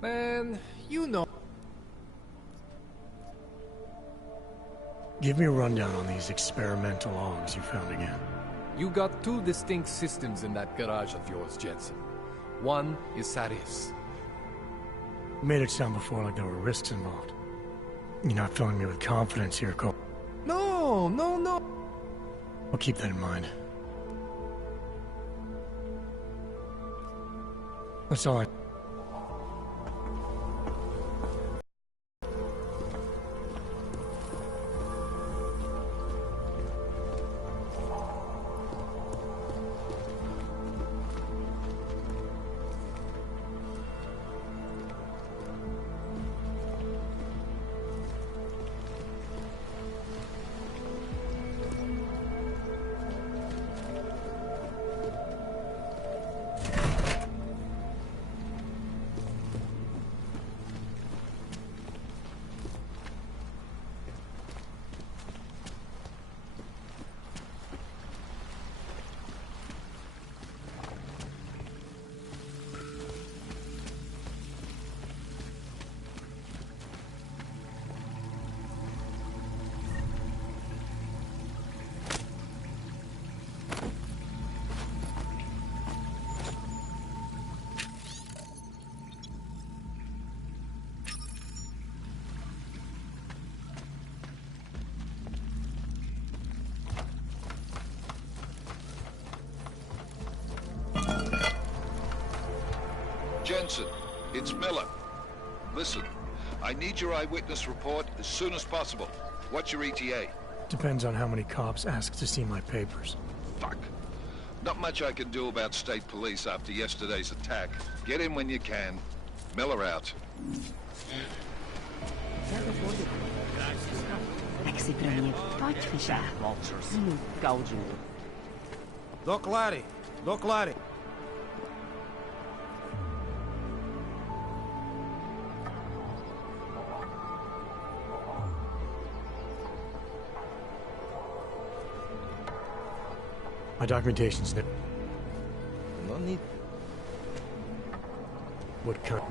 Man, you know. Give me a rundown on these experimental logs you found again. You got two distinct systems in that garage of yours, Jensen. One is Saris. You made it sound before like there were risks involved. You're not filling me with confidence here, Cole. No. I'll keep that in mind. That's all I... Jensen, it's Miller. Listen, I need your eyewitness report as soon as possible. What's your ETA? Depends on how many cops ask to see my papers. Fuck. Not much I can do about state police after yesterday's attack. Get in when you can. Miller out. Tak si pro mě pojď, Fisher. Doc Larry. Doc Larry. My documentation's there. No need. What kind?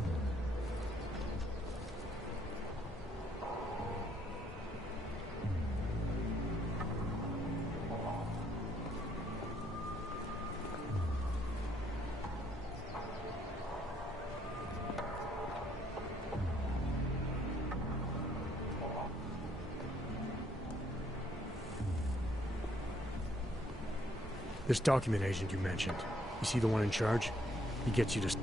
This document agent you mentioned, you see the one in charge? He gets you to...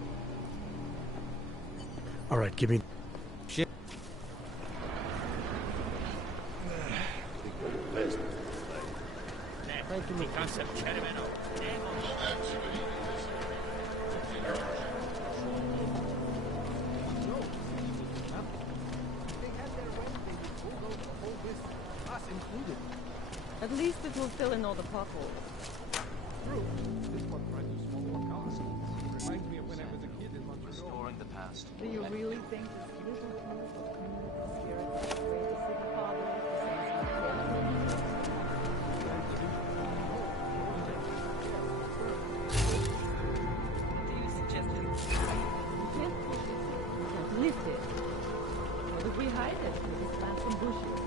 All right, give me... Shit. to mi casa červenou. At least it will fill in all the potholes. True. This one tried to smuggle a car. Reminds me of when I was a kid in Montreal. Restoring the past. Do you really think this little tool of community spirit will persuade the city fathers to send some do you suggest that it's we can't push it, we can't lift it. Where would we hide it? We just plant some bushes.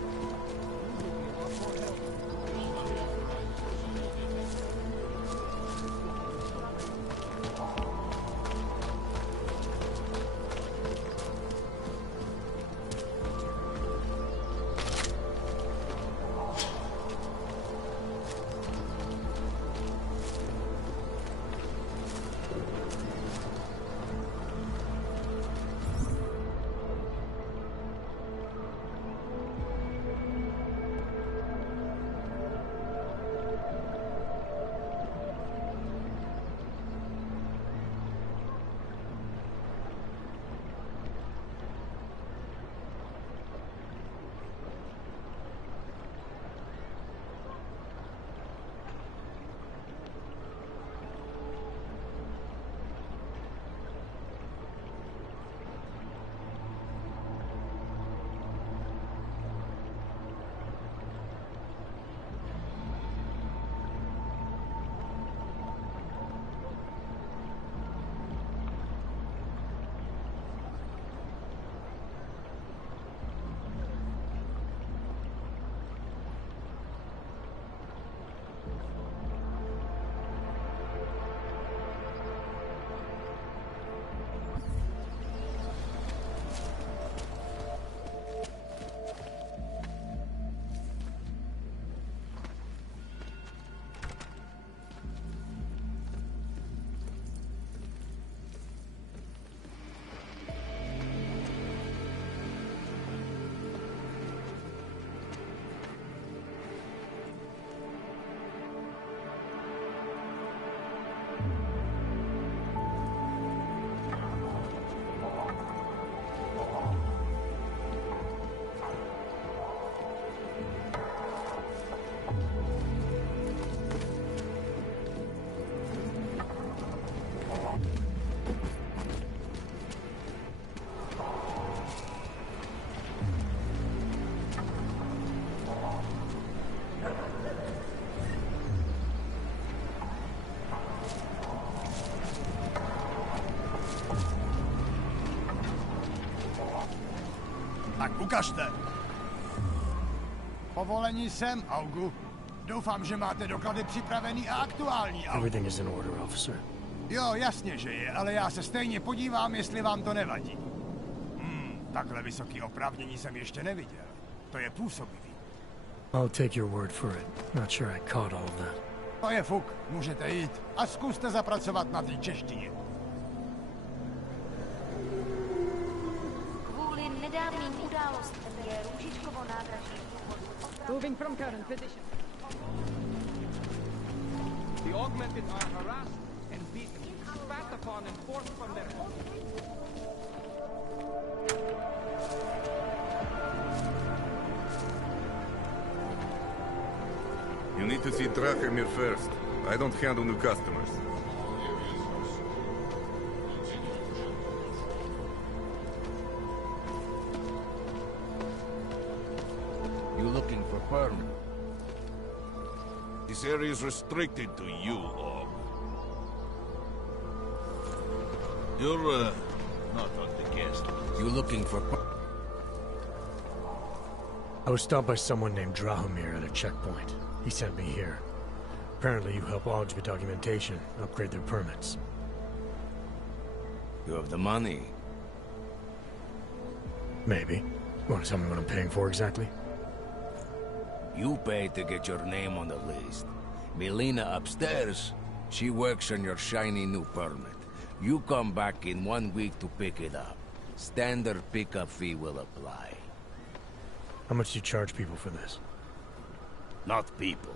Tak ukažte. Povolení sem, Augu. Doufám, že máte doklady připravený a aktuální, Augu. Everything is in order, officer. Jo, jasně, že je, ale já se stejně podívám, jestli vám to nevadí. Takhle vysoký oprávnění jsem ještě neviděl. To je působivý. I'll take your word for it. Not sure I caught all of that. To je fuk, můžete jít a zkuste zapracovat na té češtině. Kvůli nedávným událostem je Růžičkovo nádraží Moving from current position. The augmented are harassed and beaten, spat upon and forced from their homes. You need to see Zdravím first. I don't handle new customers. You looking for permit? This area is restricted to you, Og. You're, not on the guest. You looking for I was stopped by someone named Zdravím at a checkpoint. He sent me here. Apparently you help Augs with documentation, upgrade their permits. You have the money? Maybe. Want to tell me what I'm paying for exactly? You pay to get your name on the list. Melina upstairs, she works on your shiny new permit. You come back in 1 week to pick it up. Standard pickup fee will apply. How much do you charge people for this? Not people.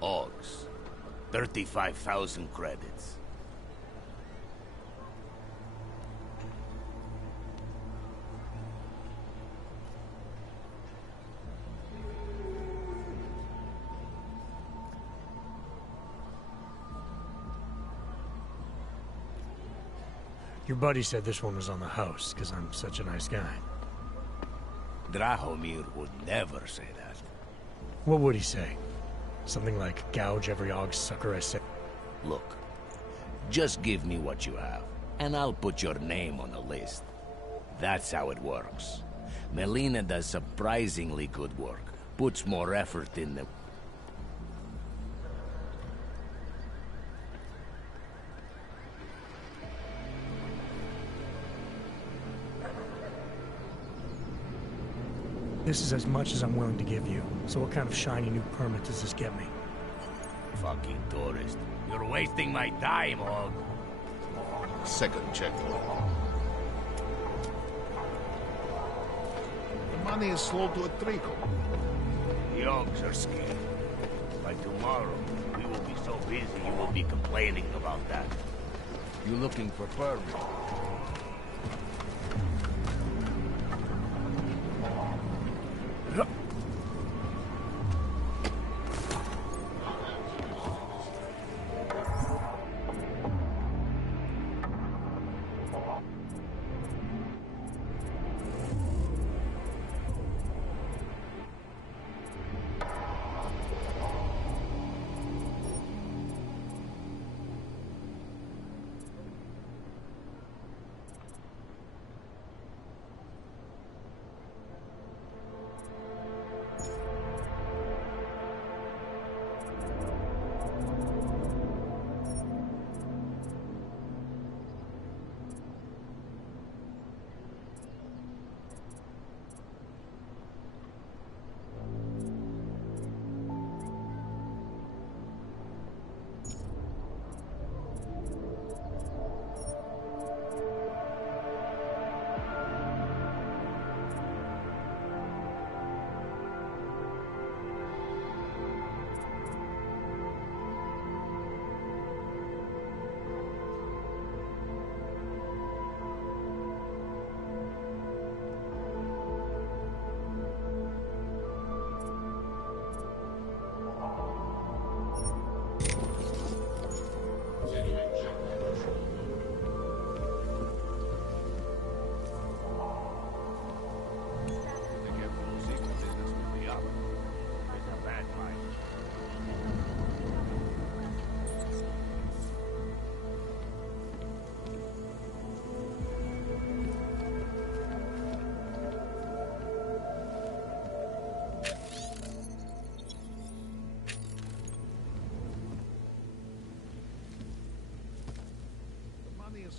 Augs. 35,000 credits. Your buddy said this one was on the house, because I'm such a nice guy. Drahomir would never say that. What would he say? Something like, gouge every og-sucker I say? Look, just give me what you have, and I'll put your name on the list. That's how it works. Melina does surprisingly good work, puts more effort in the... This is as much as I'm willing to give you. So what kind of shiny new permit does this get me? Fucking tourist. You're wasting my time, Hog. Second checkpoint. The money is slow to a trickle. The Ogs are scared. By tomorrow, we will be so busy you will be complaining about that. You looking for permit?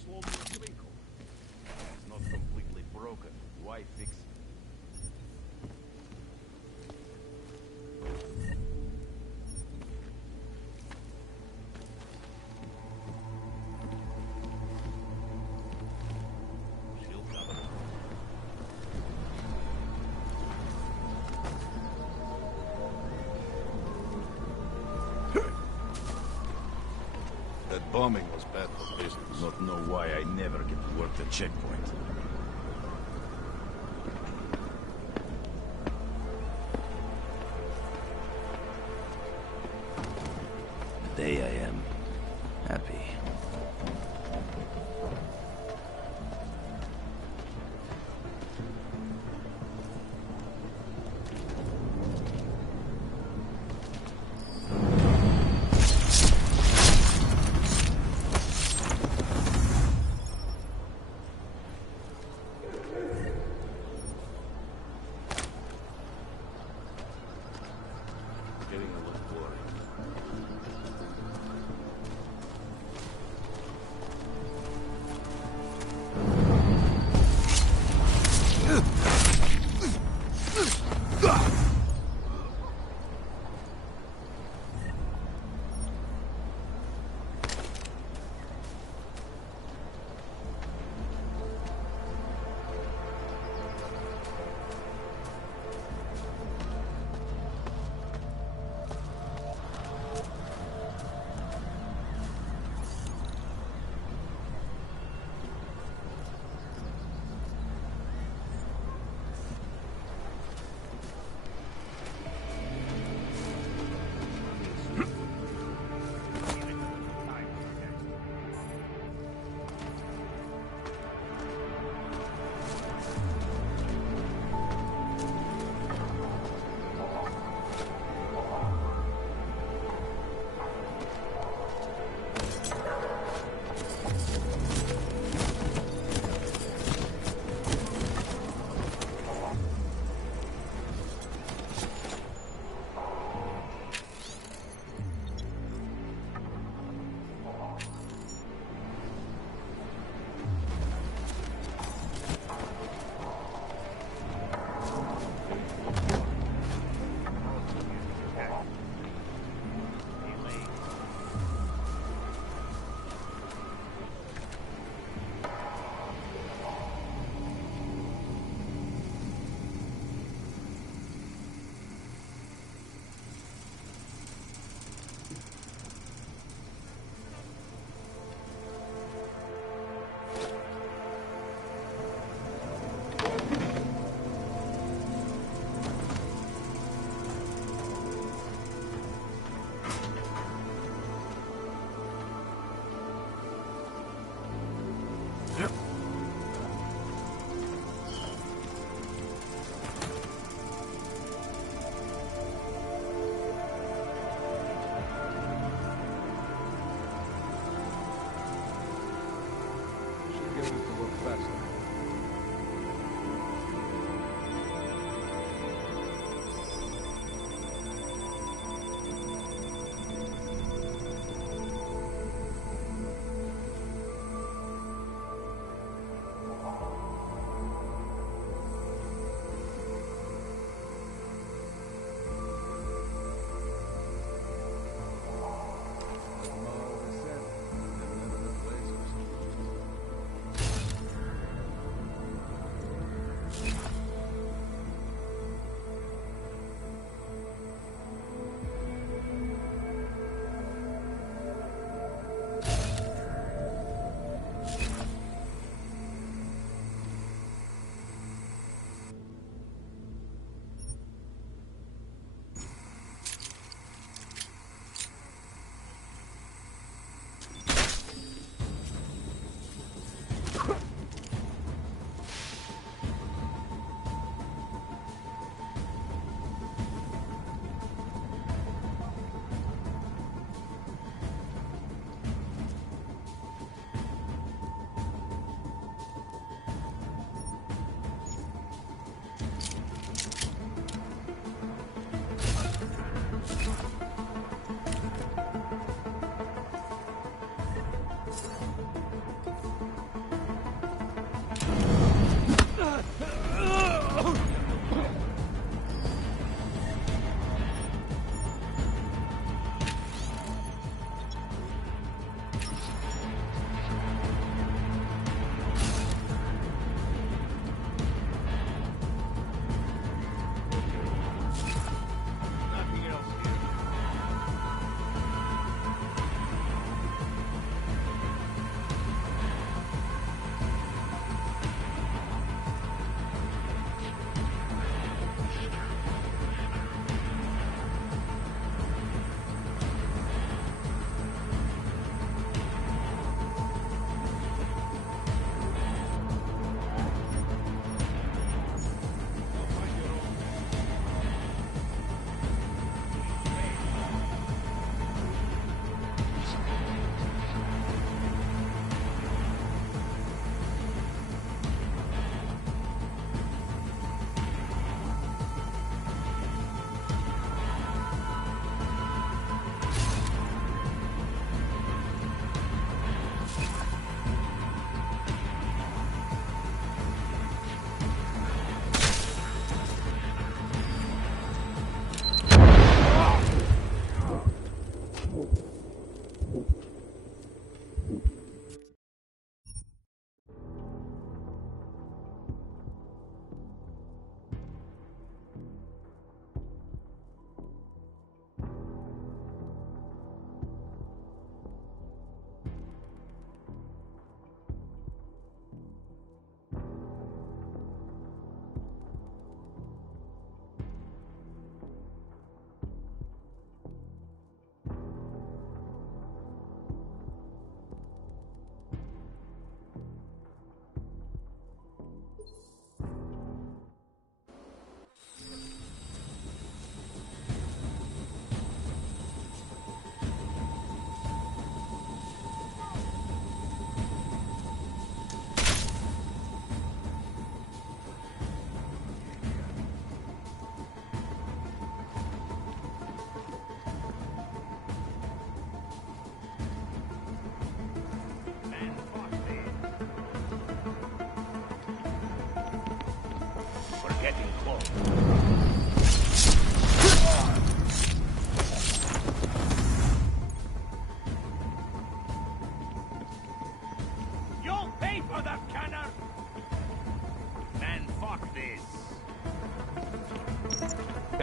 Slow to a trickle. It's not completely broken. Why fix it? That bombing was bad for business. Not know why I never get to work the checkpoint. Today I am happy.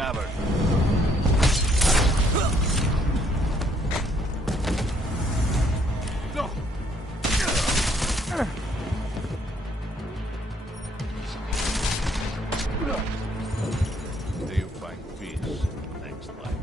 covered. No! Do you find peace in the next life?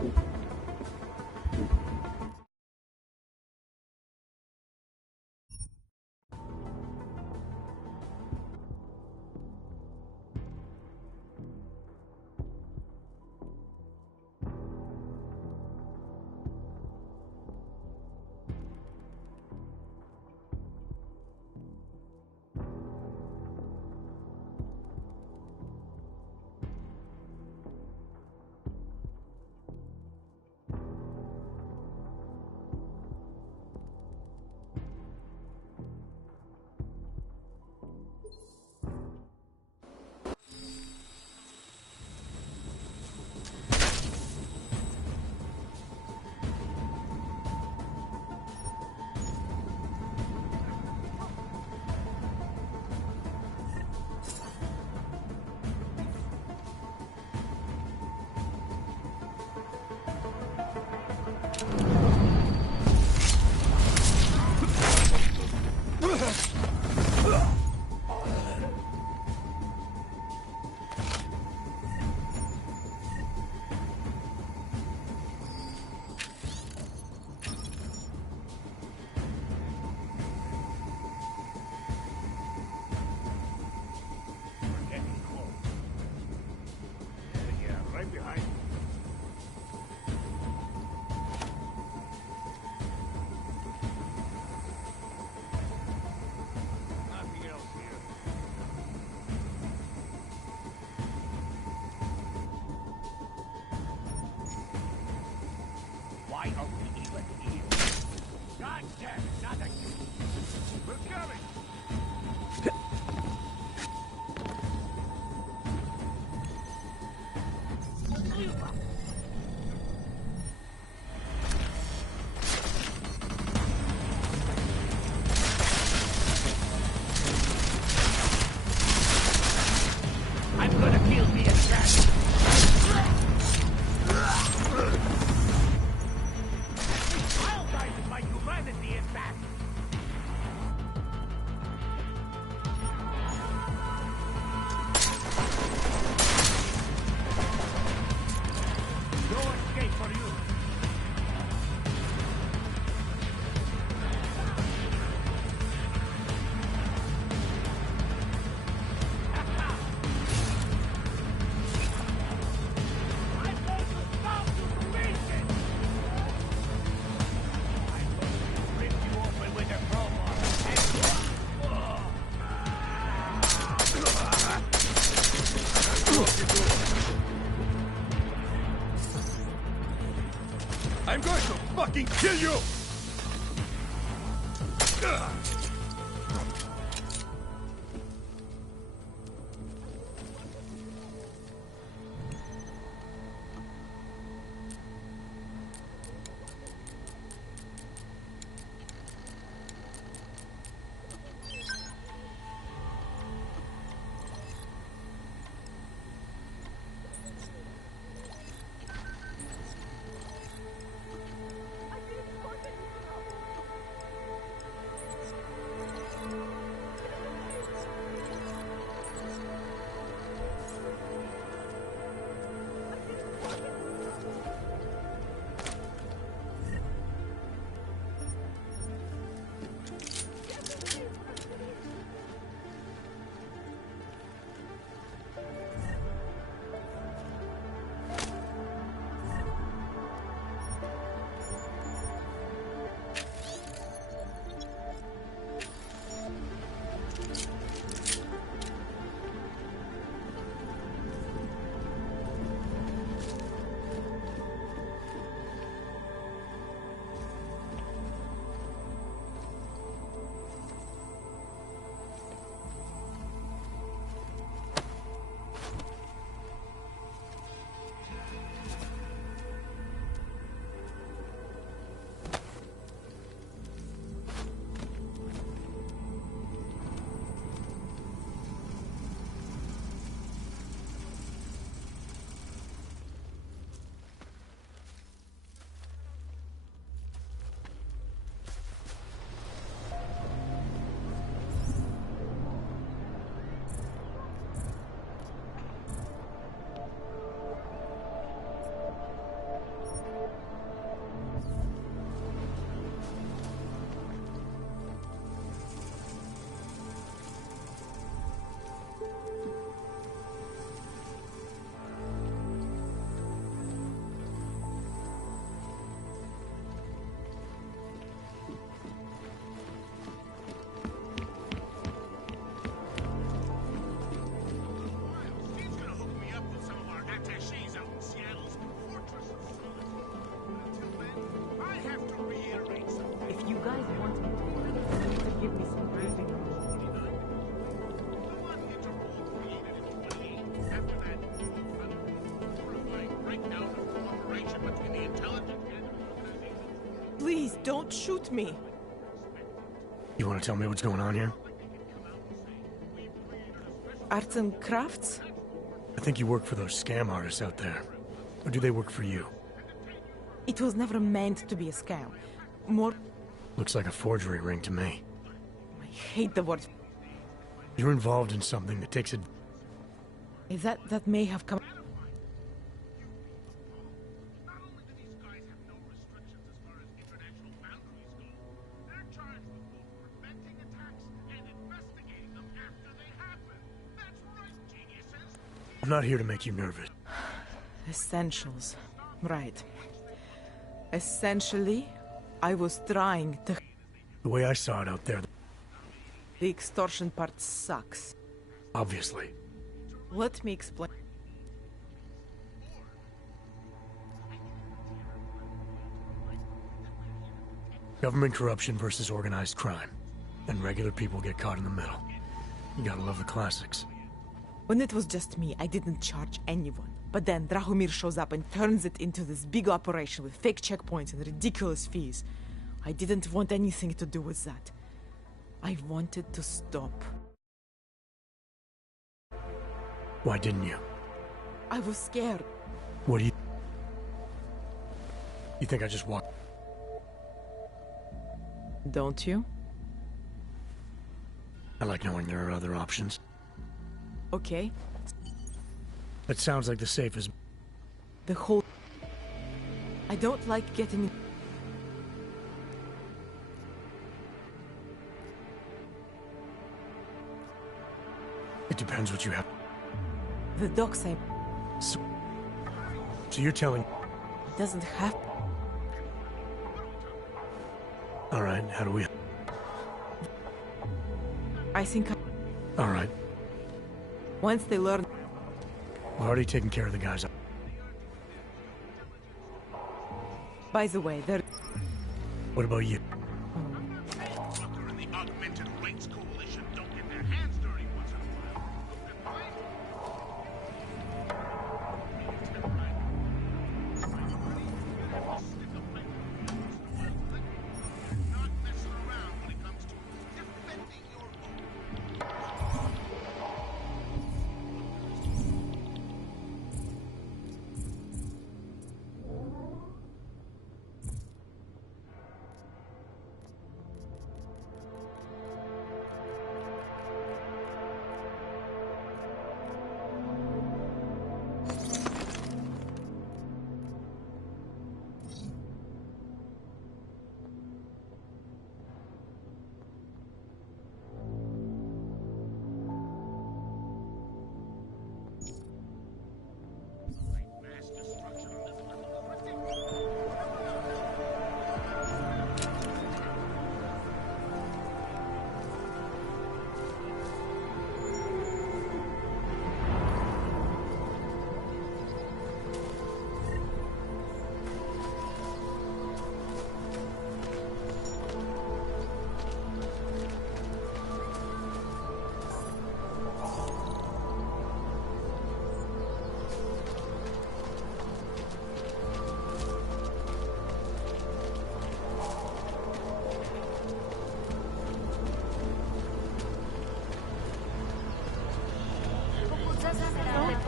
Why are we even here? God damn it, not again. We're coming! I'm gonna kill the assassin! I'll die if my humanity is back! No escape for you! I'm going to fucking kill you! Don't shoot me. You want to tell me what's going on here? Arts and crafts? I think you work for those scam artists out there. Or do they work for you? It was never meant to be a scam. More... Looks like a forgery ring to me. I hate the word... You're involved in something that takes it... That may have come... I'm not here to make you nervous. Essentials. Right. Essentially, I was trying to... The way I saw it out there... The extortion part sucks. Obviously. Let me explain. Government corruption versus organized crime. And regular people get caught in the middle. You gotta love the classics. When it was just me, I didn't charge anyone. But then Drahomir shows up and turns it into this big operation with fake checkpoints and ridiculous fees. I didn't want anything to do with that. I wanted to stop. Why didn't you? I was scared. What do you... You think I just walked... Don't you? I like knowing there are other options. Okay. That sounds like the safest... The whole... I don't like getting... It depends what you have. The doc say... So you're telling... Doesn't have... Alright, how do we... I think... Alright. Once they learn... We're already taking care of the guys. By the way, they're... What about you? Fucker and the Augmented Rights Coalition don't get their hands dirty once in a while. Not messing around when it comes to defending your own.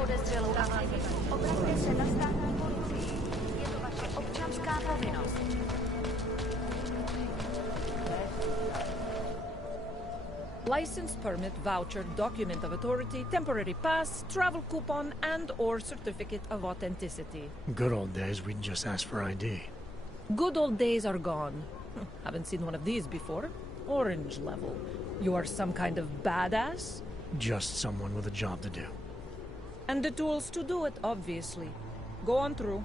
podezřelou aktivitu, obraťte se na státní policii. Je to vaše občanská povinnost. License, permit, voucher, document of authority, temporary pass, travel coupon, and/or certificate of authenticity. Good old days, we'd just ask for ID. Good old days are gone. Haven't seen one of these before. Orange level. You are some kind of badass? Just someone with a job to do. And the tools to do it, obviously. Go on through.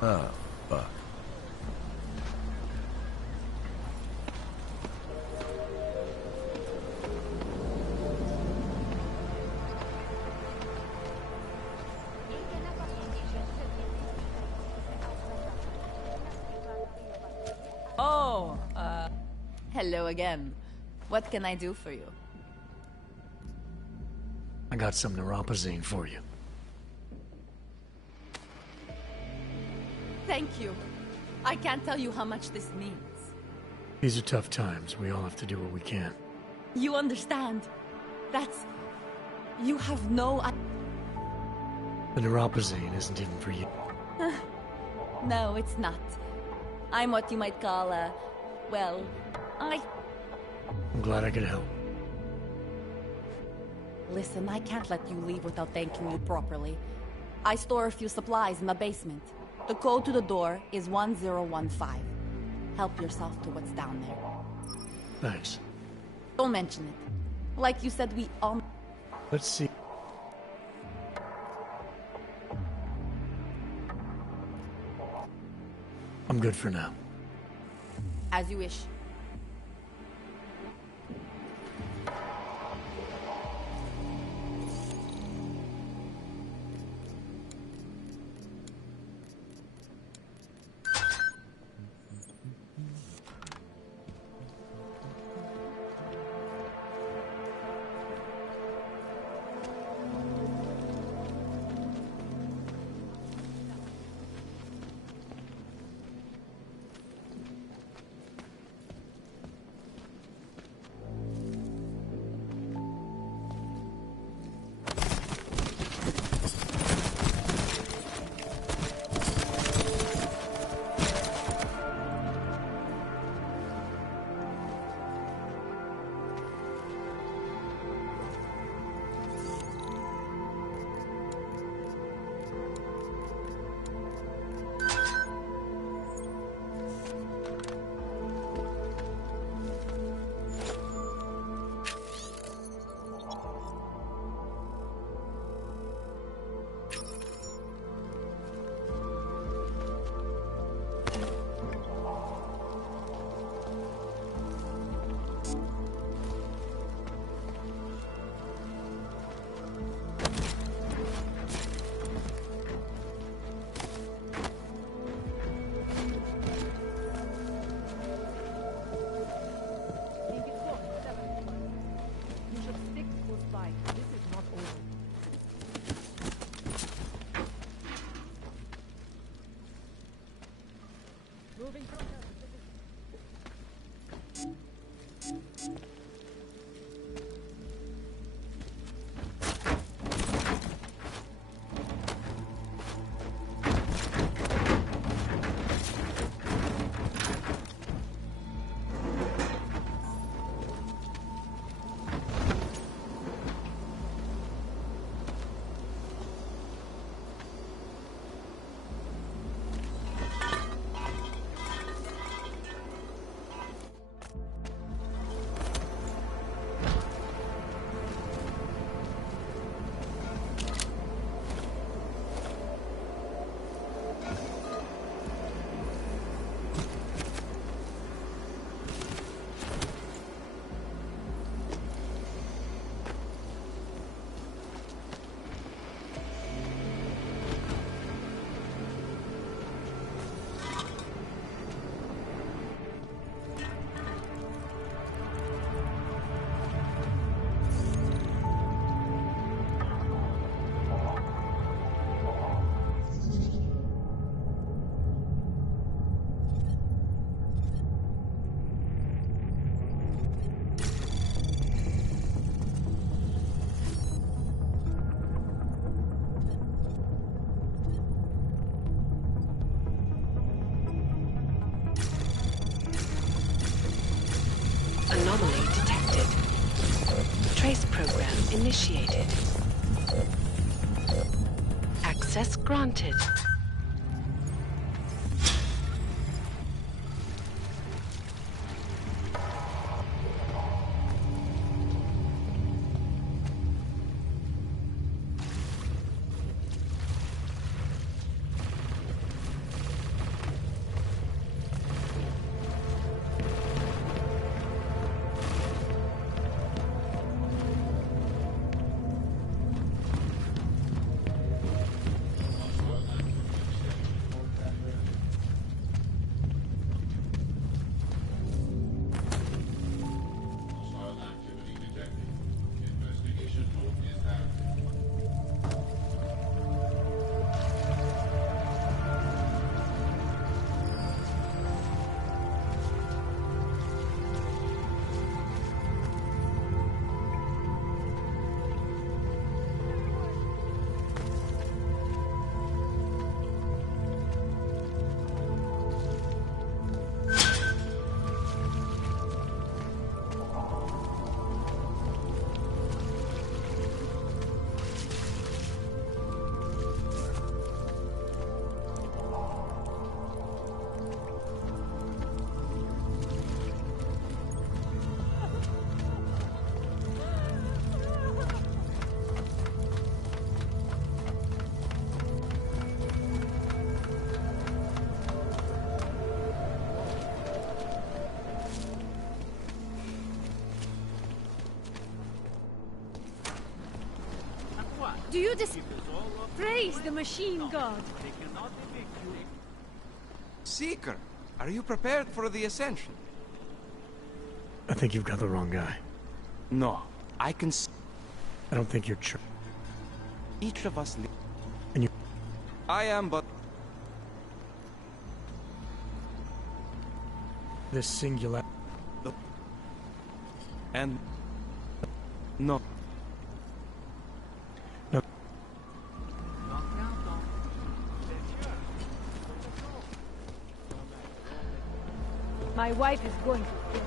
Ah, fuck. Hello again. What can I do for you? I got some neuropazine for you. Thank you. I can't tell you how much this means. These are tough times. We all have to do what we can. You understand? That's... You have no... The neuropazine isn't even for you. No, it's not. I'm what you might call a... Well, I'm glad I could help. Listen, I can't let you leave without thanking you properly. I store a few supplies in the basement. The code to the door is 1015. Help yourself to what's down there. Thanks. Don't mention it. Like you said, we all... Let's see. I'm good for now. As you wish. Anomaly detected. Trace program initiated. Access granted. Do you praise the machine god? Seeker, are you prepared for the ascension? I think you've got the wrong guy. No, I can. I don't think you're true. Each of us. And you. I am, but. This singular. And. No. No. My wife is going to kill me.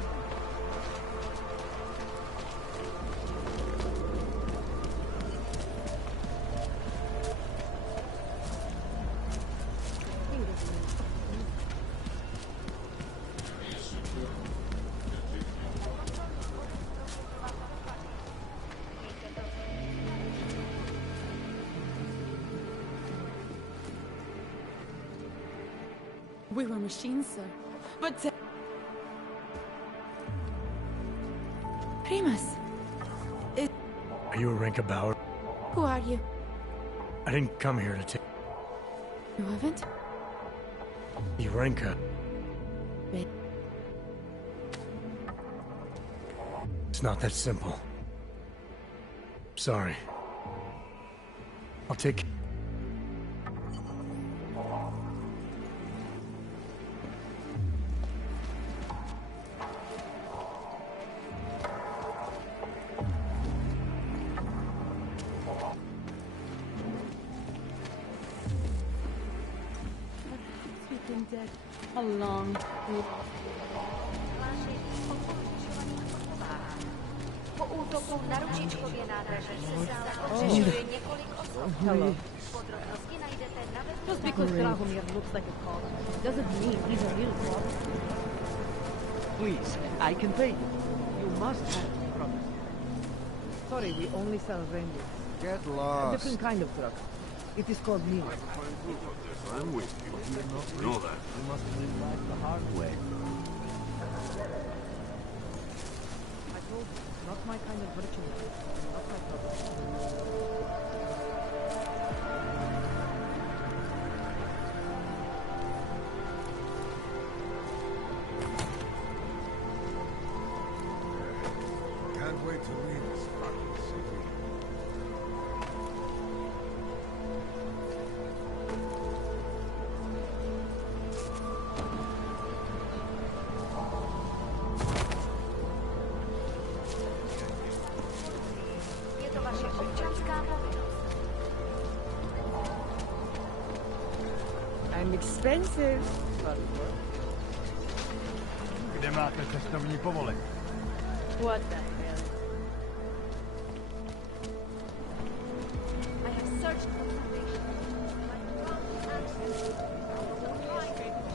We were machines, sir. But... Primus! Are you a Renka Bauer? Who are you? I didn't come here to take. You haven't? Renka. Wait. It's not that simple. Sorry. I'll take... Dead a long Po útoku na ručičkově nádraží se stále obřešuje několik osob. Hello. Podrobnosti najdete na webu. Just because Dragomir looks like a cop doesn't mean he's a real cop. Please, I can pay you. You must have a promise. Sorry, we only sell reindeer. Get A lost. different kind of truck. It is called Mila. I'm with you. You know that. You must live life the hard way. I told you, not my kind of virtue. Not my problem. Can't wait to leave this fucking city. Je to vaše občanská povinnost. I'm expensive. Kde máte cestovní povolení? What the hell? I have searched for salvation.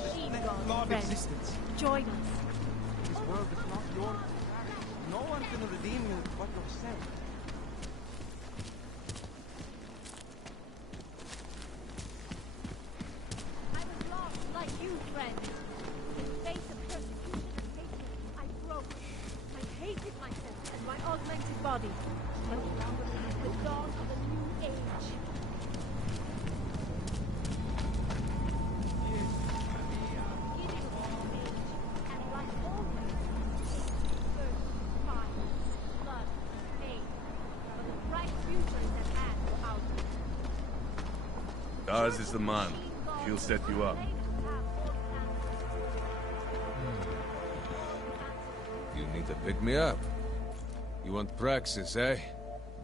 Machine god Law of friend. existence. Join us. This world is not your. No one can redeem you but yourself. I was lost like you, friend. In the face of persecution and hatred, I broke. I hated myself and my augmented body. No longer is the dawn of a new age. Ours is the man. He'll set you up. You need to pick me up. You want praxis, eh?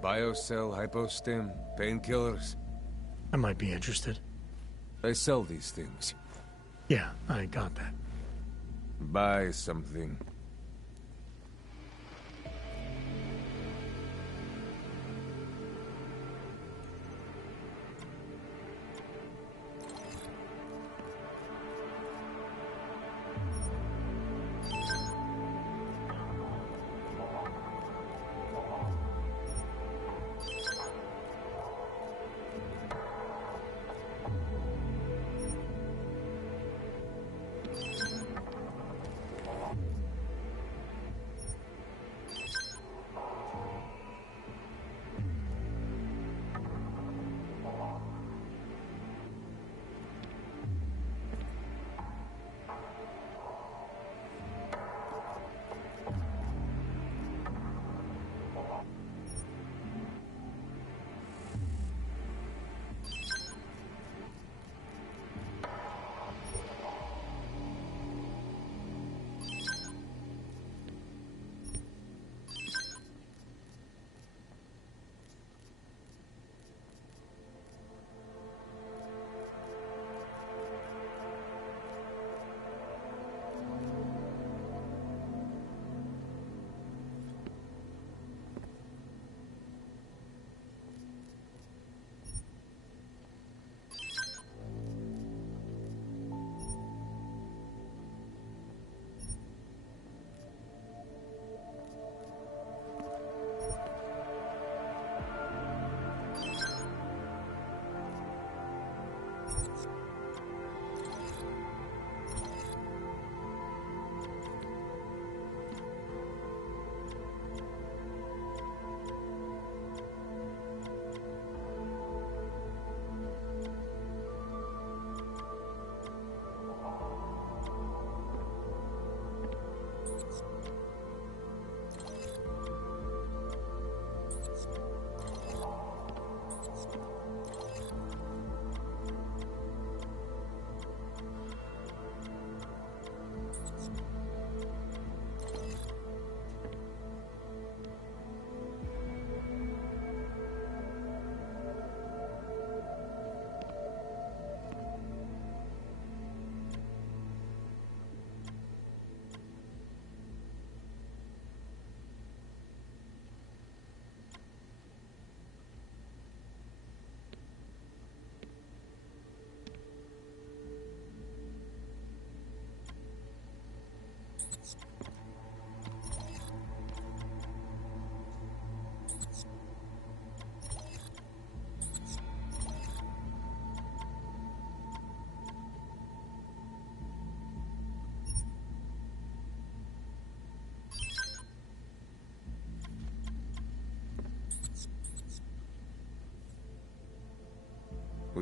Biocell, hypostim, painkillers. I might be interested. They sell these things. Yeah, I got that. Buy something.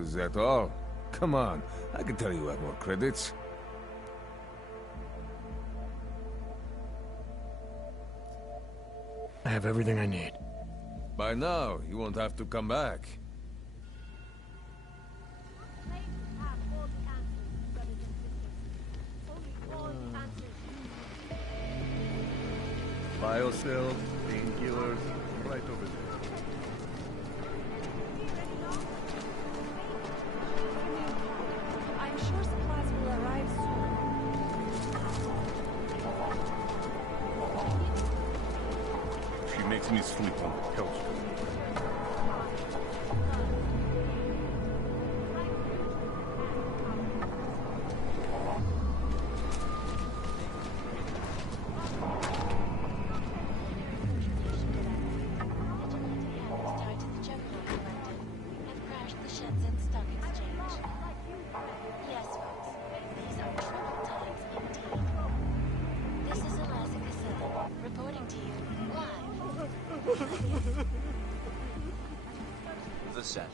Was that all? Come on, I can tell you have more credits. I have everything I need. By now, you won't have to come back. Biocells, painkillers, right over there. I'm sure supplies will arrive soon. She makes me sleep on the couch. The center.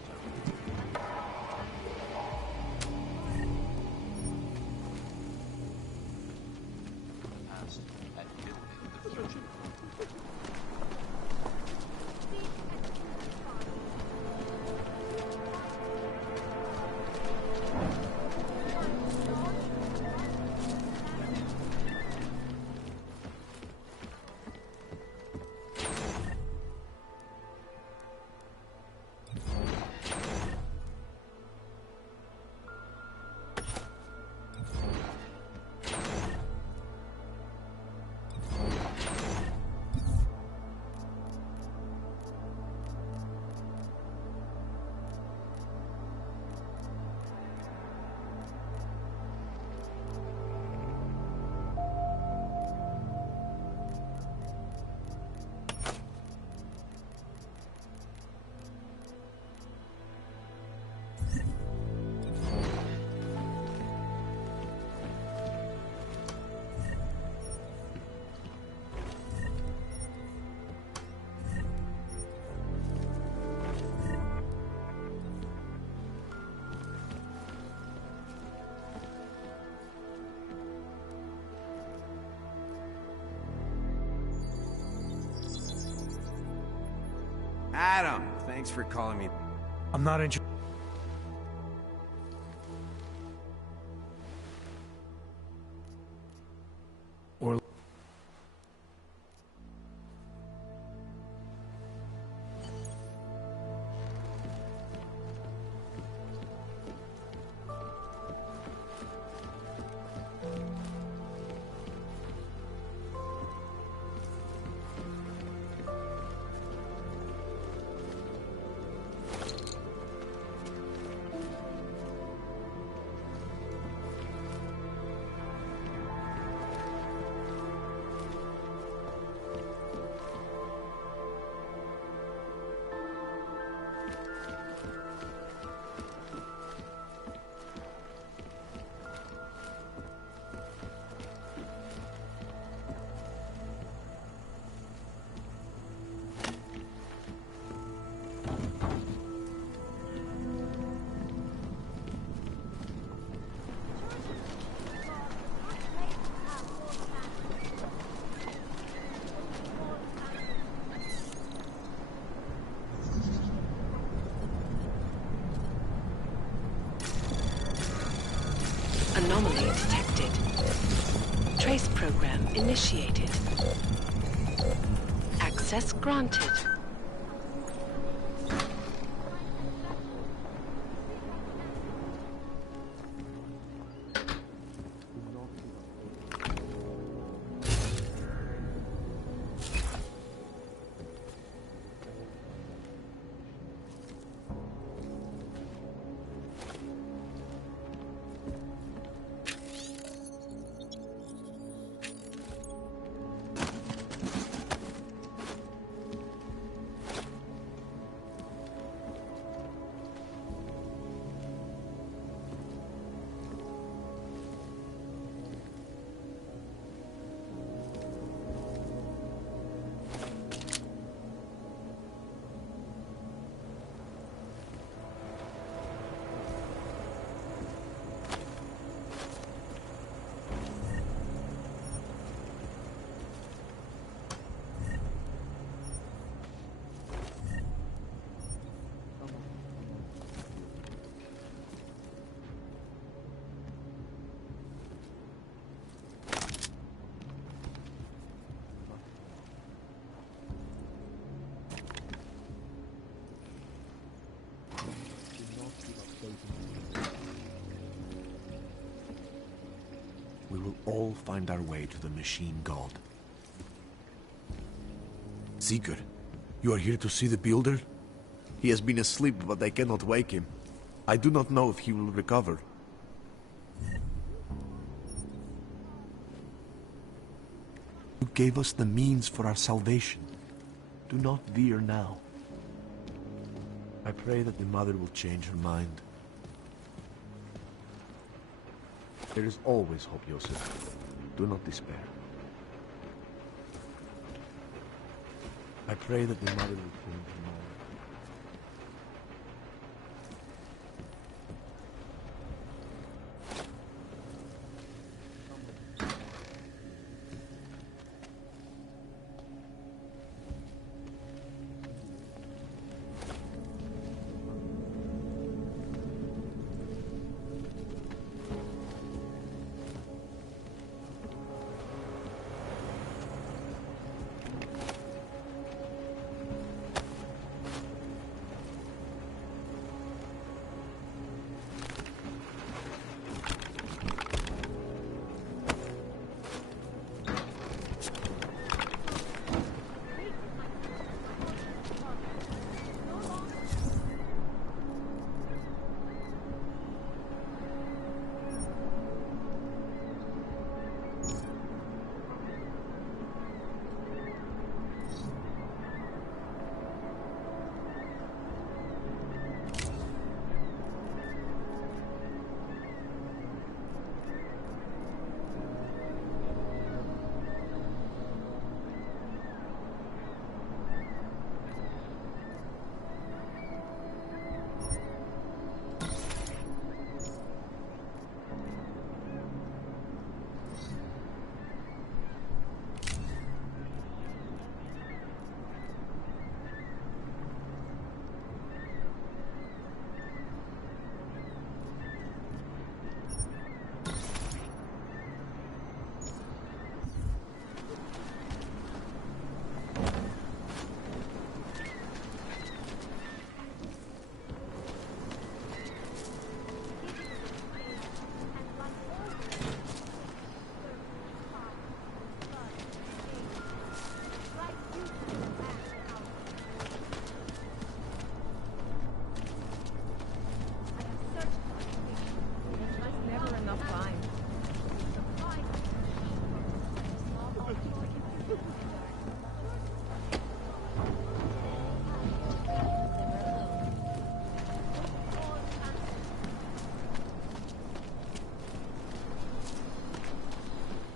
Past and building the future. Adam, thanks for calling me. I'm not interested. Or... Anomaly detected. Trace program initiated. Access granted. We will all find our way to the machine god. Seeker, you are here to see the builder? He has been asleep, but I cannot wake him. I do not know if he will recover. You gave us the means for our salvation. Do not veer now. I pray that the mother will change her mind. There is always hope, Joseph. Do not despair. I pray that the mother will change her mind.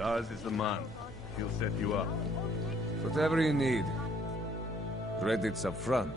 Daz is the man. He'll set you up. Whatever you need. Credits up front.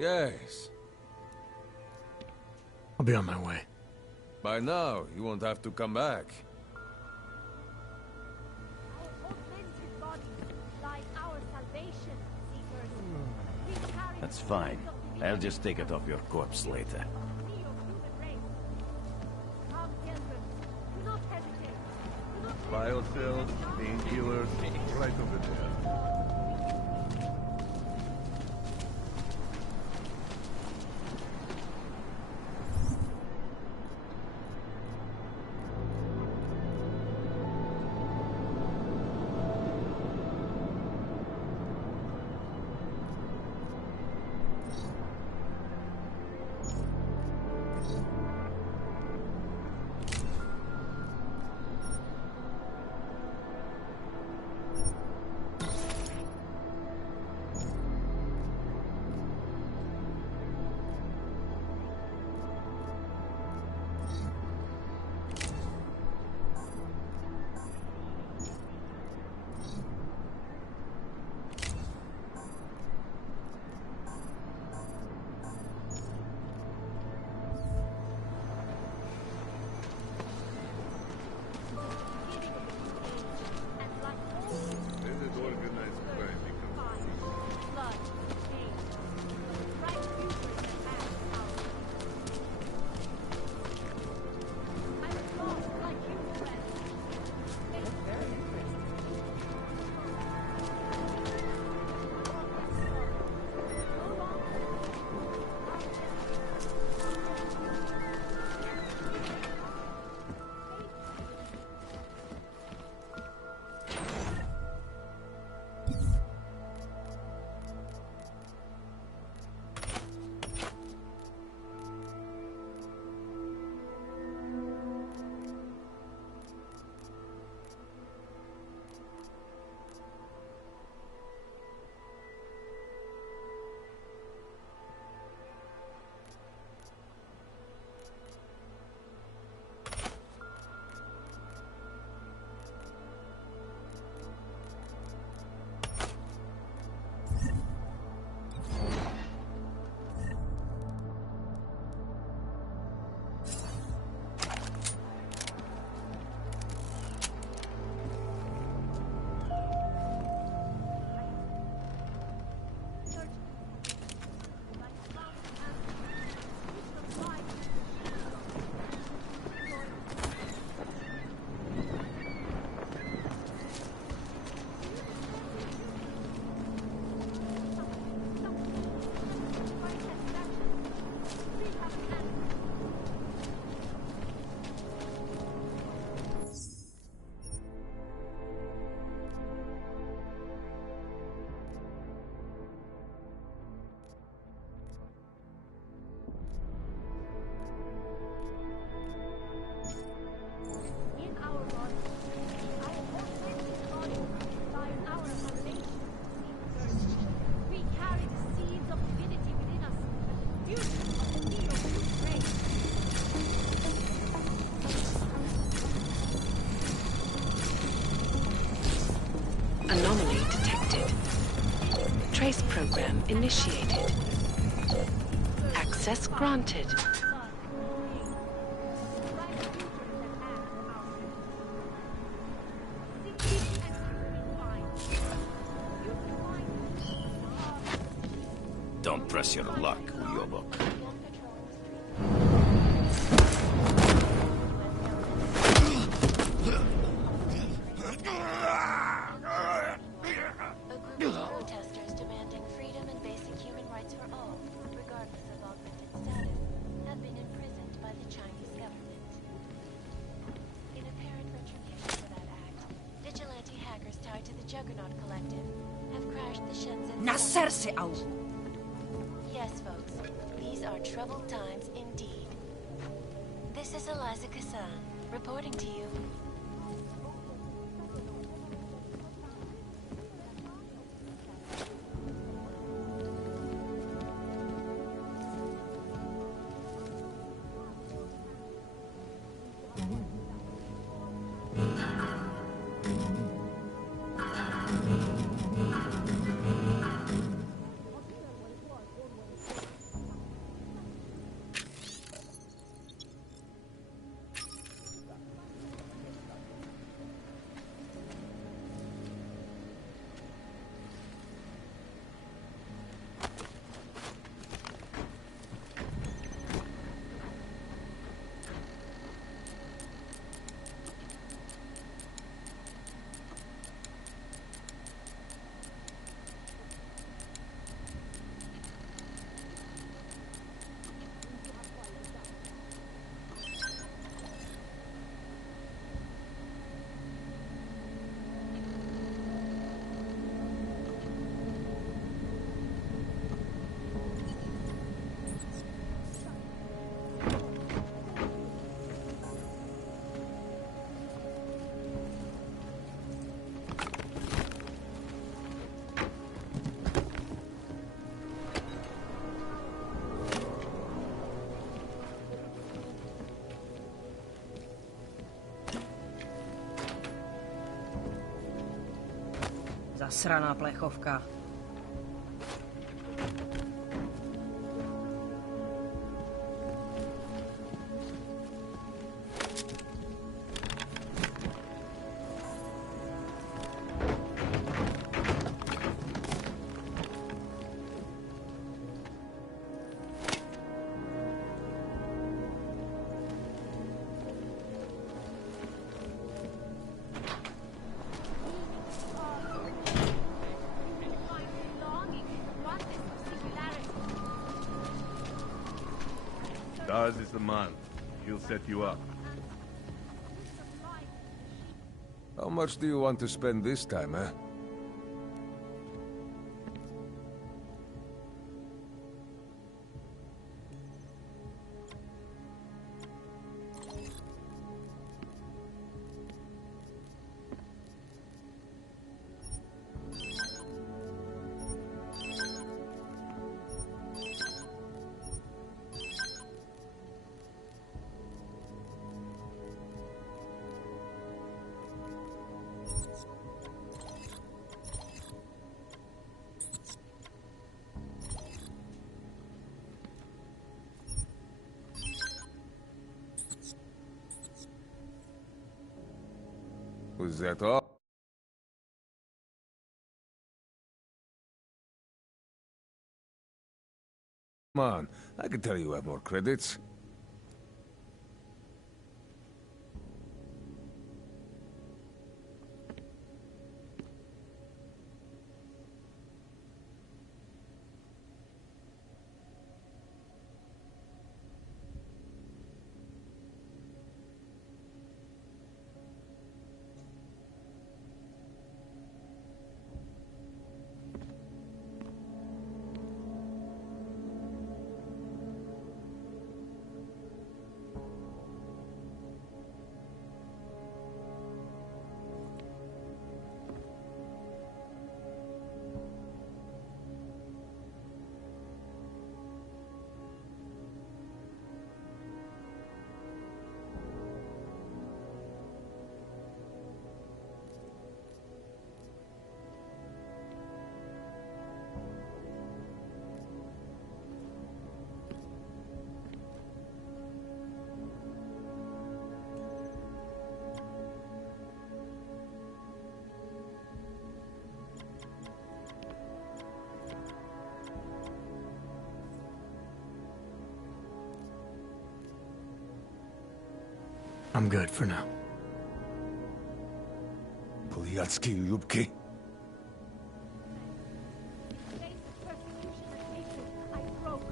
Yes. I'll be on my way. By now, you won't have to come back. That's fine. I'll just take it off your corpse later. cells, painkillers, right over there. Anomaly detected. Trace program initiated. Access granted. Don't press your luck, Uyobok. Protesters demanding freedom and basic human rights for all, regardless of augmented status, have been imprisoned by the Chinese government. In apparent retribution for that act, vigilante hackers tied to the Juggernaut Collective have crashed the Shenzhen... Nacerse au! Yes, folks. These are troubled times indeed. This is Eliza Kassan, reporting to you. Zasraná plechovka. Daz is the man. He'll set you up. How much do you want to spend this time, eh? Was that all? Come on, I can tell you have more credits. I'm good for now. Poliatsky Yubki.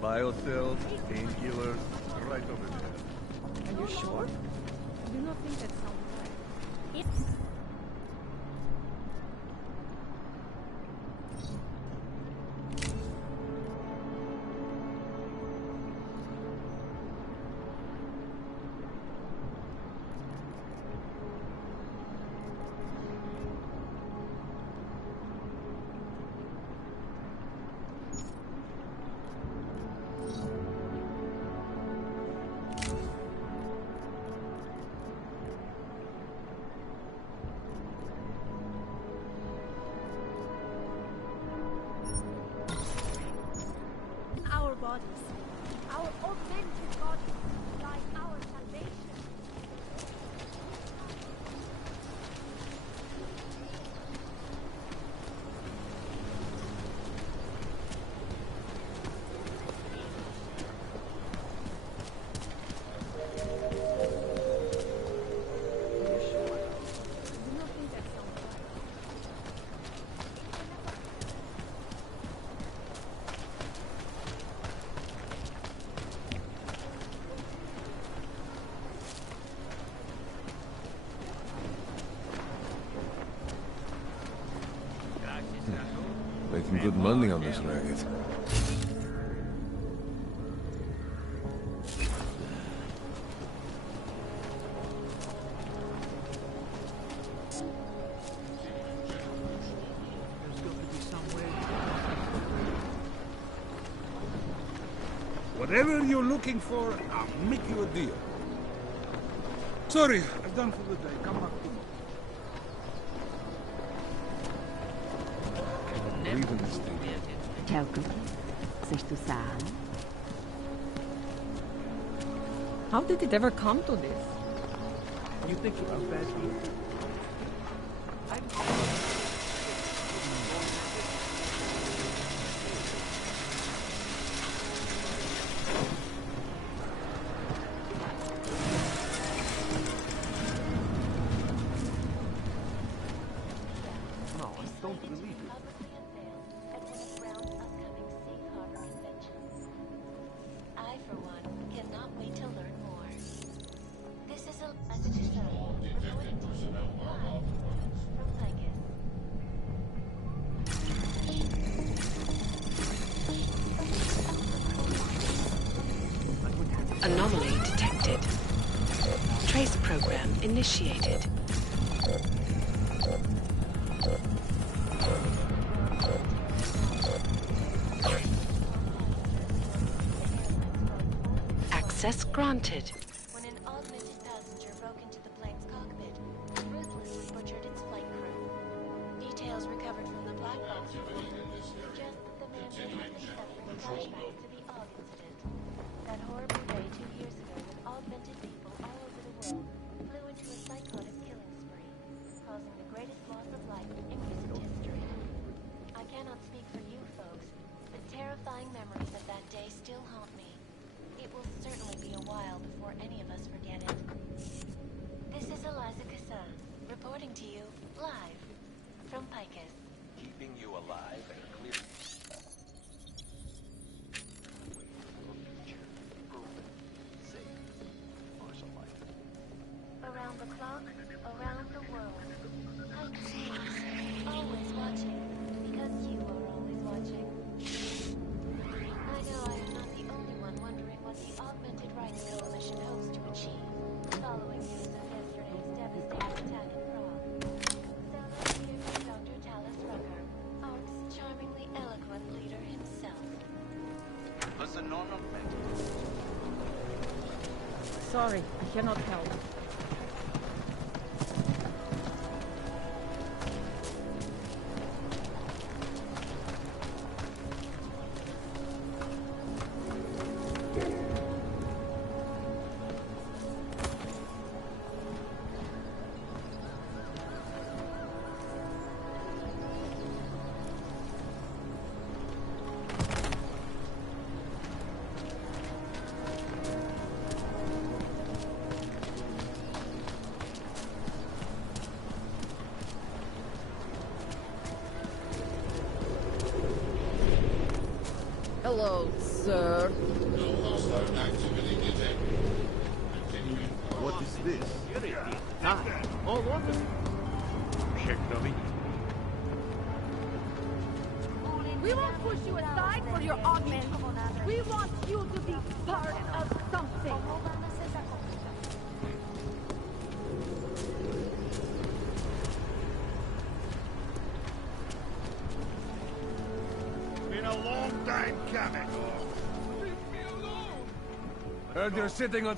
Biocells, painkillers, right over there. Are you sure? I do not think that sounds right. If our bodies, our augmented bodies, like our salvation. Making good money on this racket. Whatever you're looking for, I'll make you a deal. Sorry, I'm done for the day. Come back tomorrow. leaving this thing. Ciao, Cookie. Chceš tu sám? How did it ever come to this? You think I'm bad here? Anomaly detected. Trace program initiated. Access granted. When an augmented passenger broke into the plane's cockpit and ruthlessly butchered its flight crew. Details recovered from the black box report suggest that the man may have been suffering flashbacks to the Og incident. That horrible day 2 years ago when augmented people all over the world flew into a psychotic killing spree, causing the greatest loss of life in recent history. I cannot speak for you folks, but terrifying memories of that day still haunt me. It will certainly be a while before any of us forget it. This is Eliza Kassan, reporting to you live from Picus. Keeping you alive and clear. Around the clock, around the world. Picus News, always watching, because you are always watching. I know I am not the only one wondering what the Augmented Rights Coalition hopes to achieve following news of yesterday's devastating attack in Praha. So let's hear from Dr. Talis Rucker, ARC's charmingly eloquent leader himself. Sorry, I cannot help. Hello, sir. What is this? All over. Check the link. We won't push you aside for your augment. We want you to be part of something. Been a long time coming. Heard you're sitting on...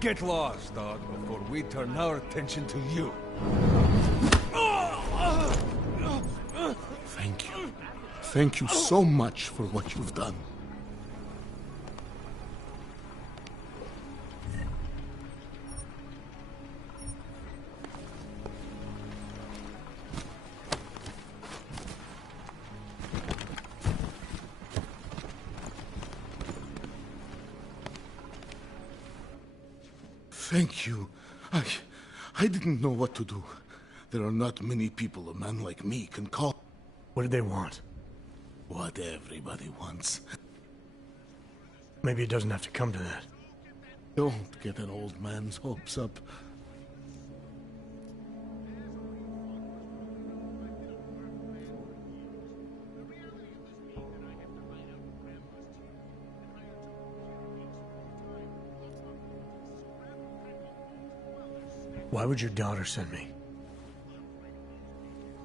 Get lost, dog, before we turn our attention to you. Thank you. Thank you so much for what you've done. Thank you. I didn't know what to do. There are not many people a man like me can call. What did they want? What everybody wants. Maybe it doesn't have to come to that. Don't get an old man's hopes up. Why would your daughter send me?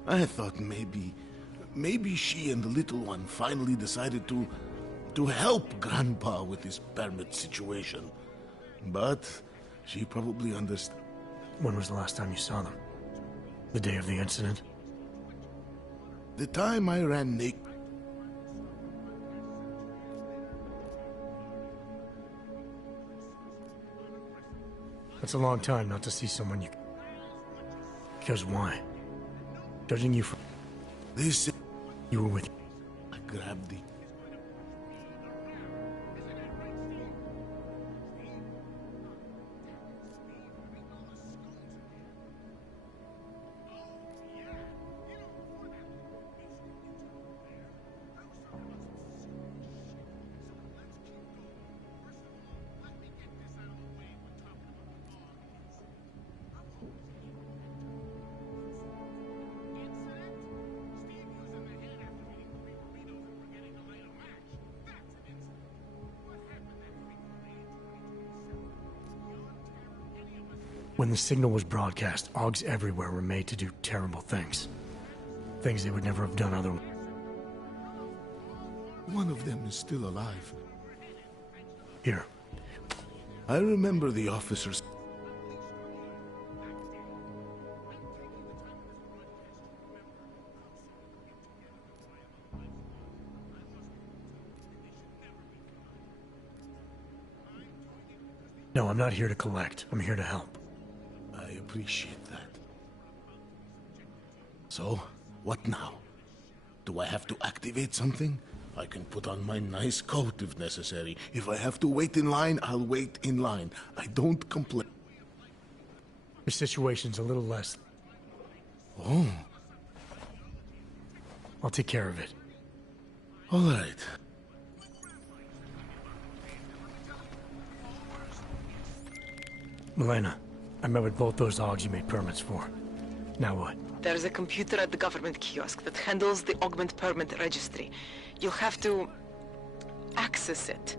I thought maybe she and the little one finally decided to help Grandpa with his permit situation. But she probably understood. When was the last time you saw them? The day of the incident? The time I ran naked. That's a long time not to see someone you... Because why? Judging you from... They said you were with... I grabbed the... When the signal was broadcast, Augs everywhere were made to do terrible things. Things they would never have done otherwise. One of them is still alive. Here. I remember the officers. No, I'm not here to collect. I'm here to help. I appreciate that. So, what now? Do I have to activate something? I can put on my nice coat if necessary. If I have to wait in line, I'll wait in line. I don't complain. Your situation's a little less... Oh. I'll take care of it. All right. Milena, I met with both those Augs you made permits for. Now what? There's a computer at the government kiosk that handles the augment permit registry. You'll have to... access it.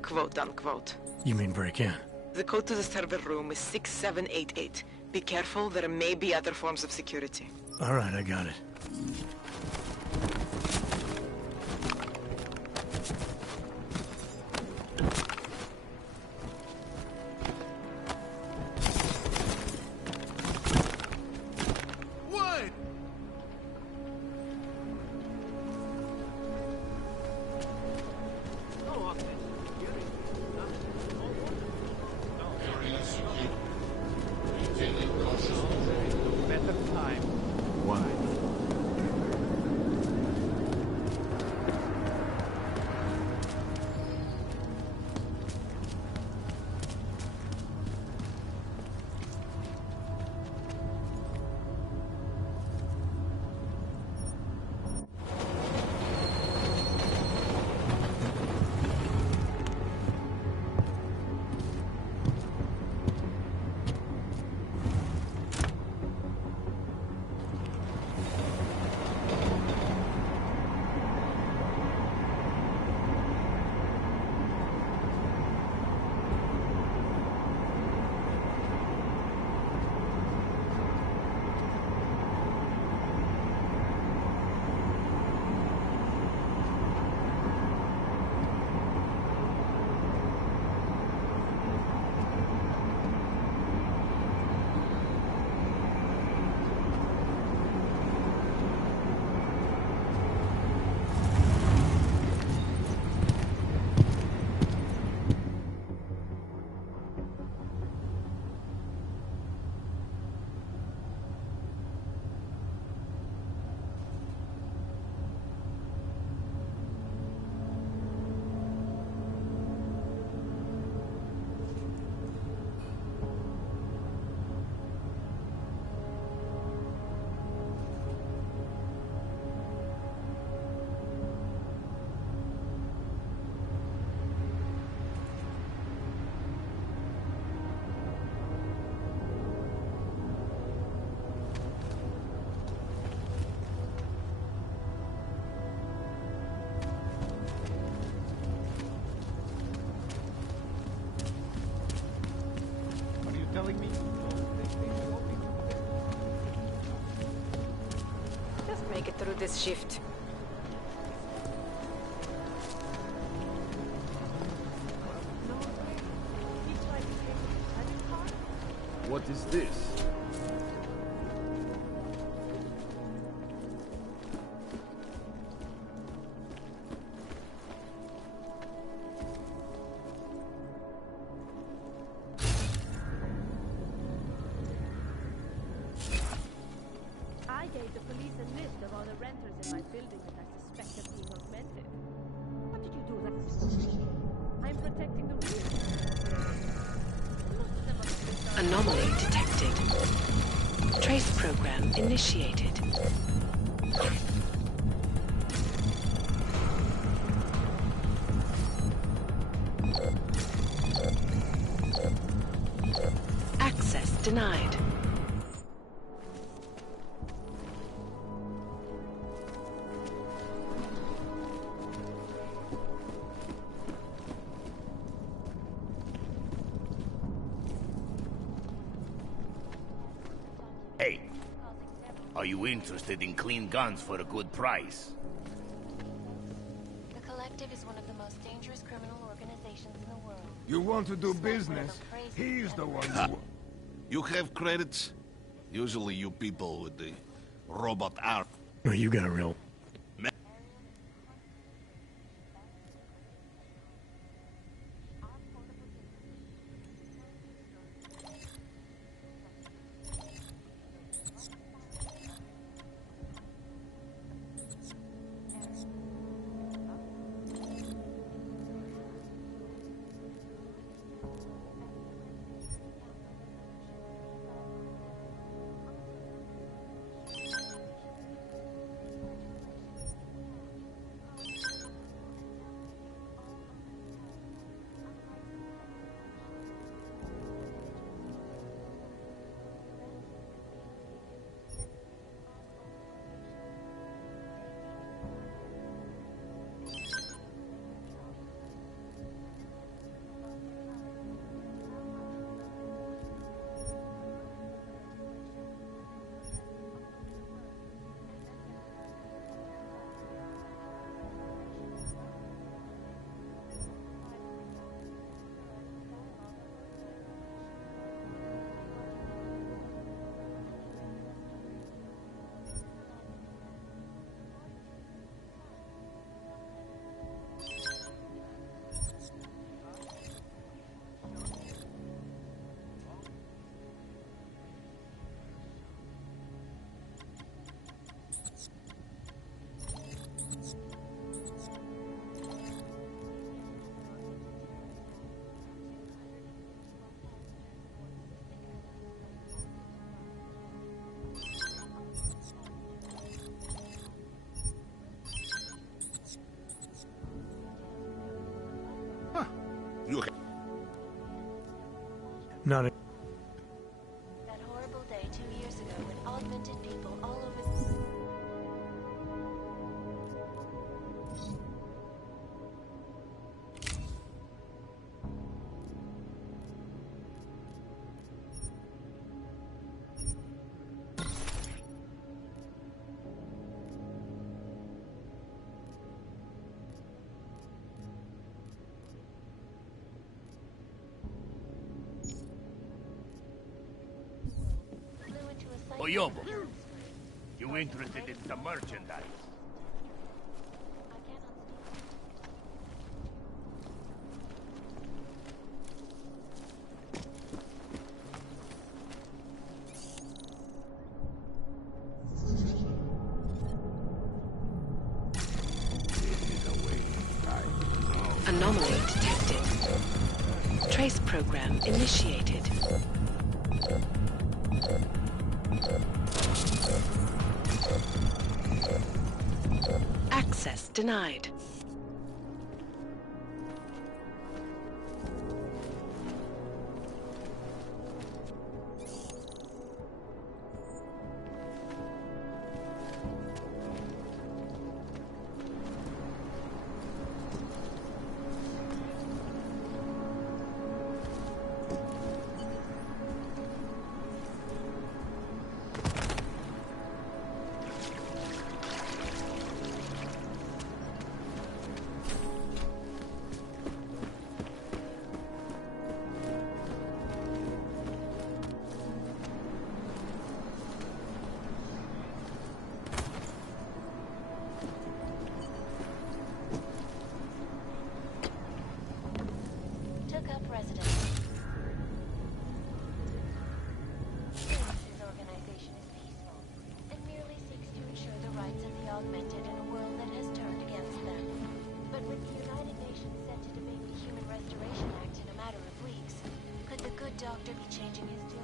Quote unquote. You mean break in? The code to the server room is 6788. Be careful, there may be other forms of security. All right, I got it. Telling me Just make it through this shift. What is this? my building that I suspect of being augmented. What did you do that for? I'm protecting the real. Most of them are Anomaly detected. Trace program initiated. Access denied. Hey, are you interested in clean guns for a good price? The Collective is one of the most dangerous criminal organizations in the world. You want to do business? He's the one who... You have credits? Usually you people with the robot arm. Oh, you got a real... Not a... That horrible day 2 years ago when augmented people all over Oyobo, you interested in some merchandise? Anomaly detected. Trace program initiated. Access denied. doctor be changing his tune?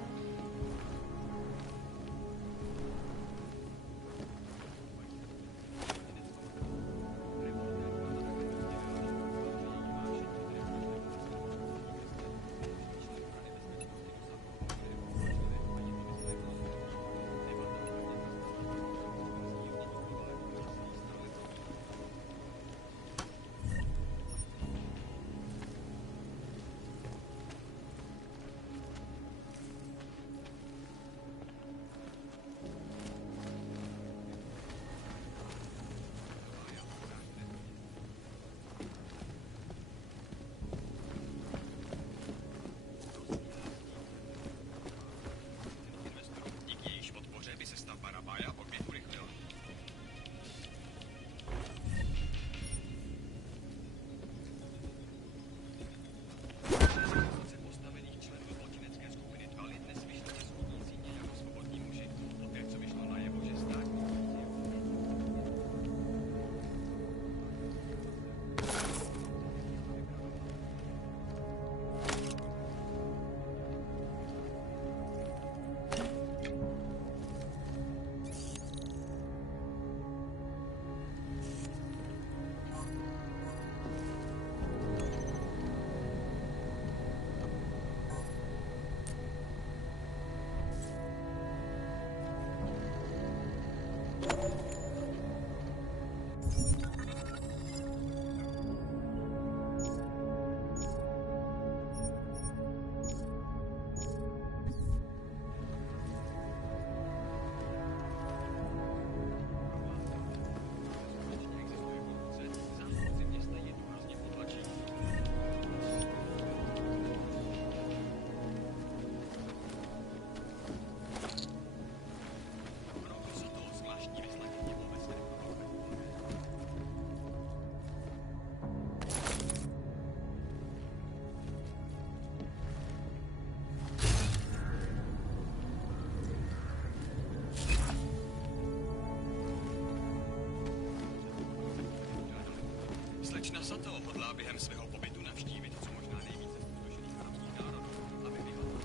Slečna Sato hodlá během svého pobytu navštívit co možná nejvíce zpustošených arabských národů, aby vyhledala.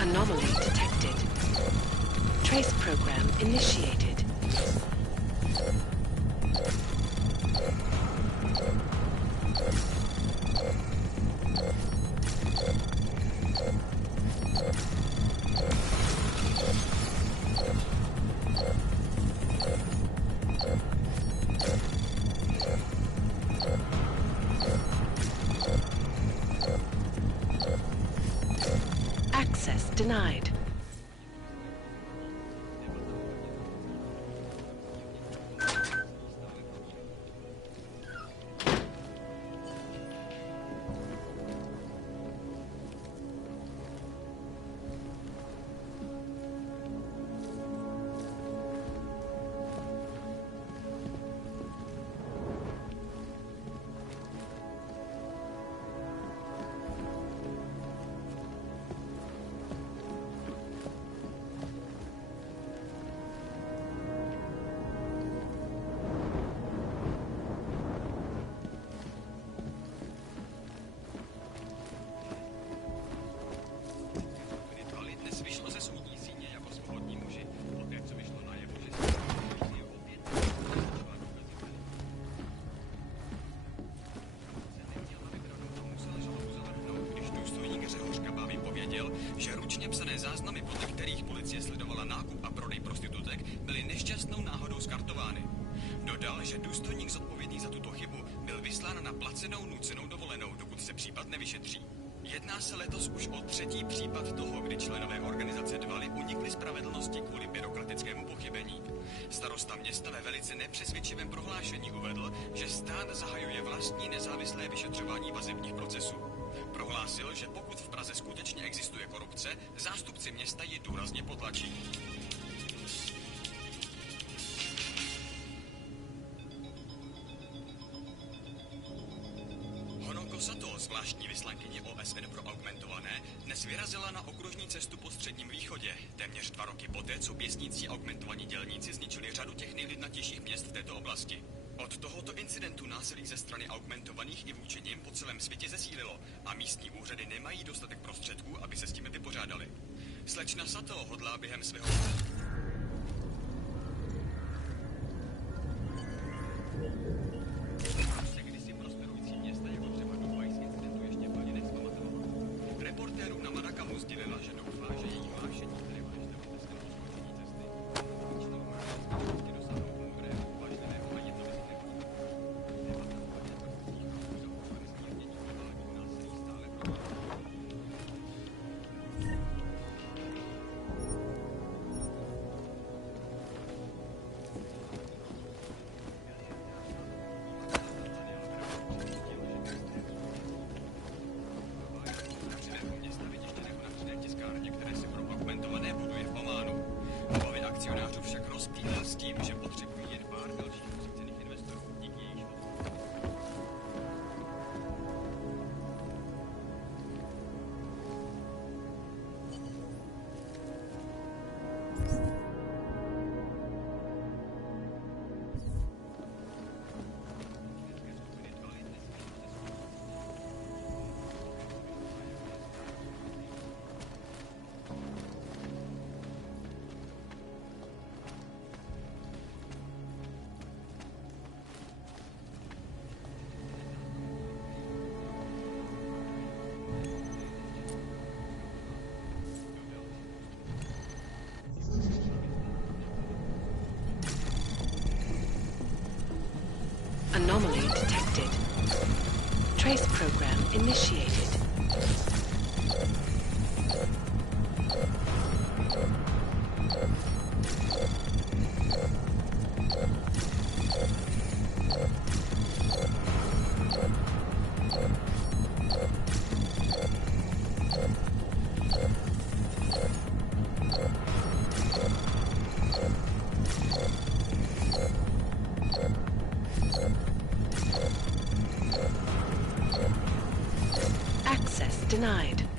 Anomaly detected. Trace program initiated. Access denied. Že ručně psané záznamy, podle kterých policie sledovala nákup a prodej prostitutek, byly nešťastnou náhodou skartovány. Dodal, že důstojník zodpovědný za tuto chybu byl vyslán vyslána na placenou nucenou dovolenou, dokud se případ nevyšetří. Jedná se letos už o 3. případ toho, kdy členové organizace Dvaly unikli spravedlnosti kvůli byrokratickému pochybení. Starosta města ve velice nepřesvědčivém prohlášení uvedl, že stát zahajuje vlastní nezávislé vyšetřování vazebních procesů. Prohlásil, že pokud v Praze skutečně existuje korupce, zástupci města ji důrazně potlačí. Zvláštní vyslankyně OSN pro augmentované dnes vyrazila na okružní cestu po Středním východě, téměř 2 roky poté, co pěstníci augmentovaní dělníci zničili řadu těch nejlidnatějších měst v této oblasti. Od tohoto incidentu násilí ze strany augmentovaných i vůči nim po celém světě zesílilo a místní úřady nemají dostatek prostředků, aby se s tím vypořádali. Slečna Sato hodlá během svého... Anomaly detected. Trace program initiated. Access denied.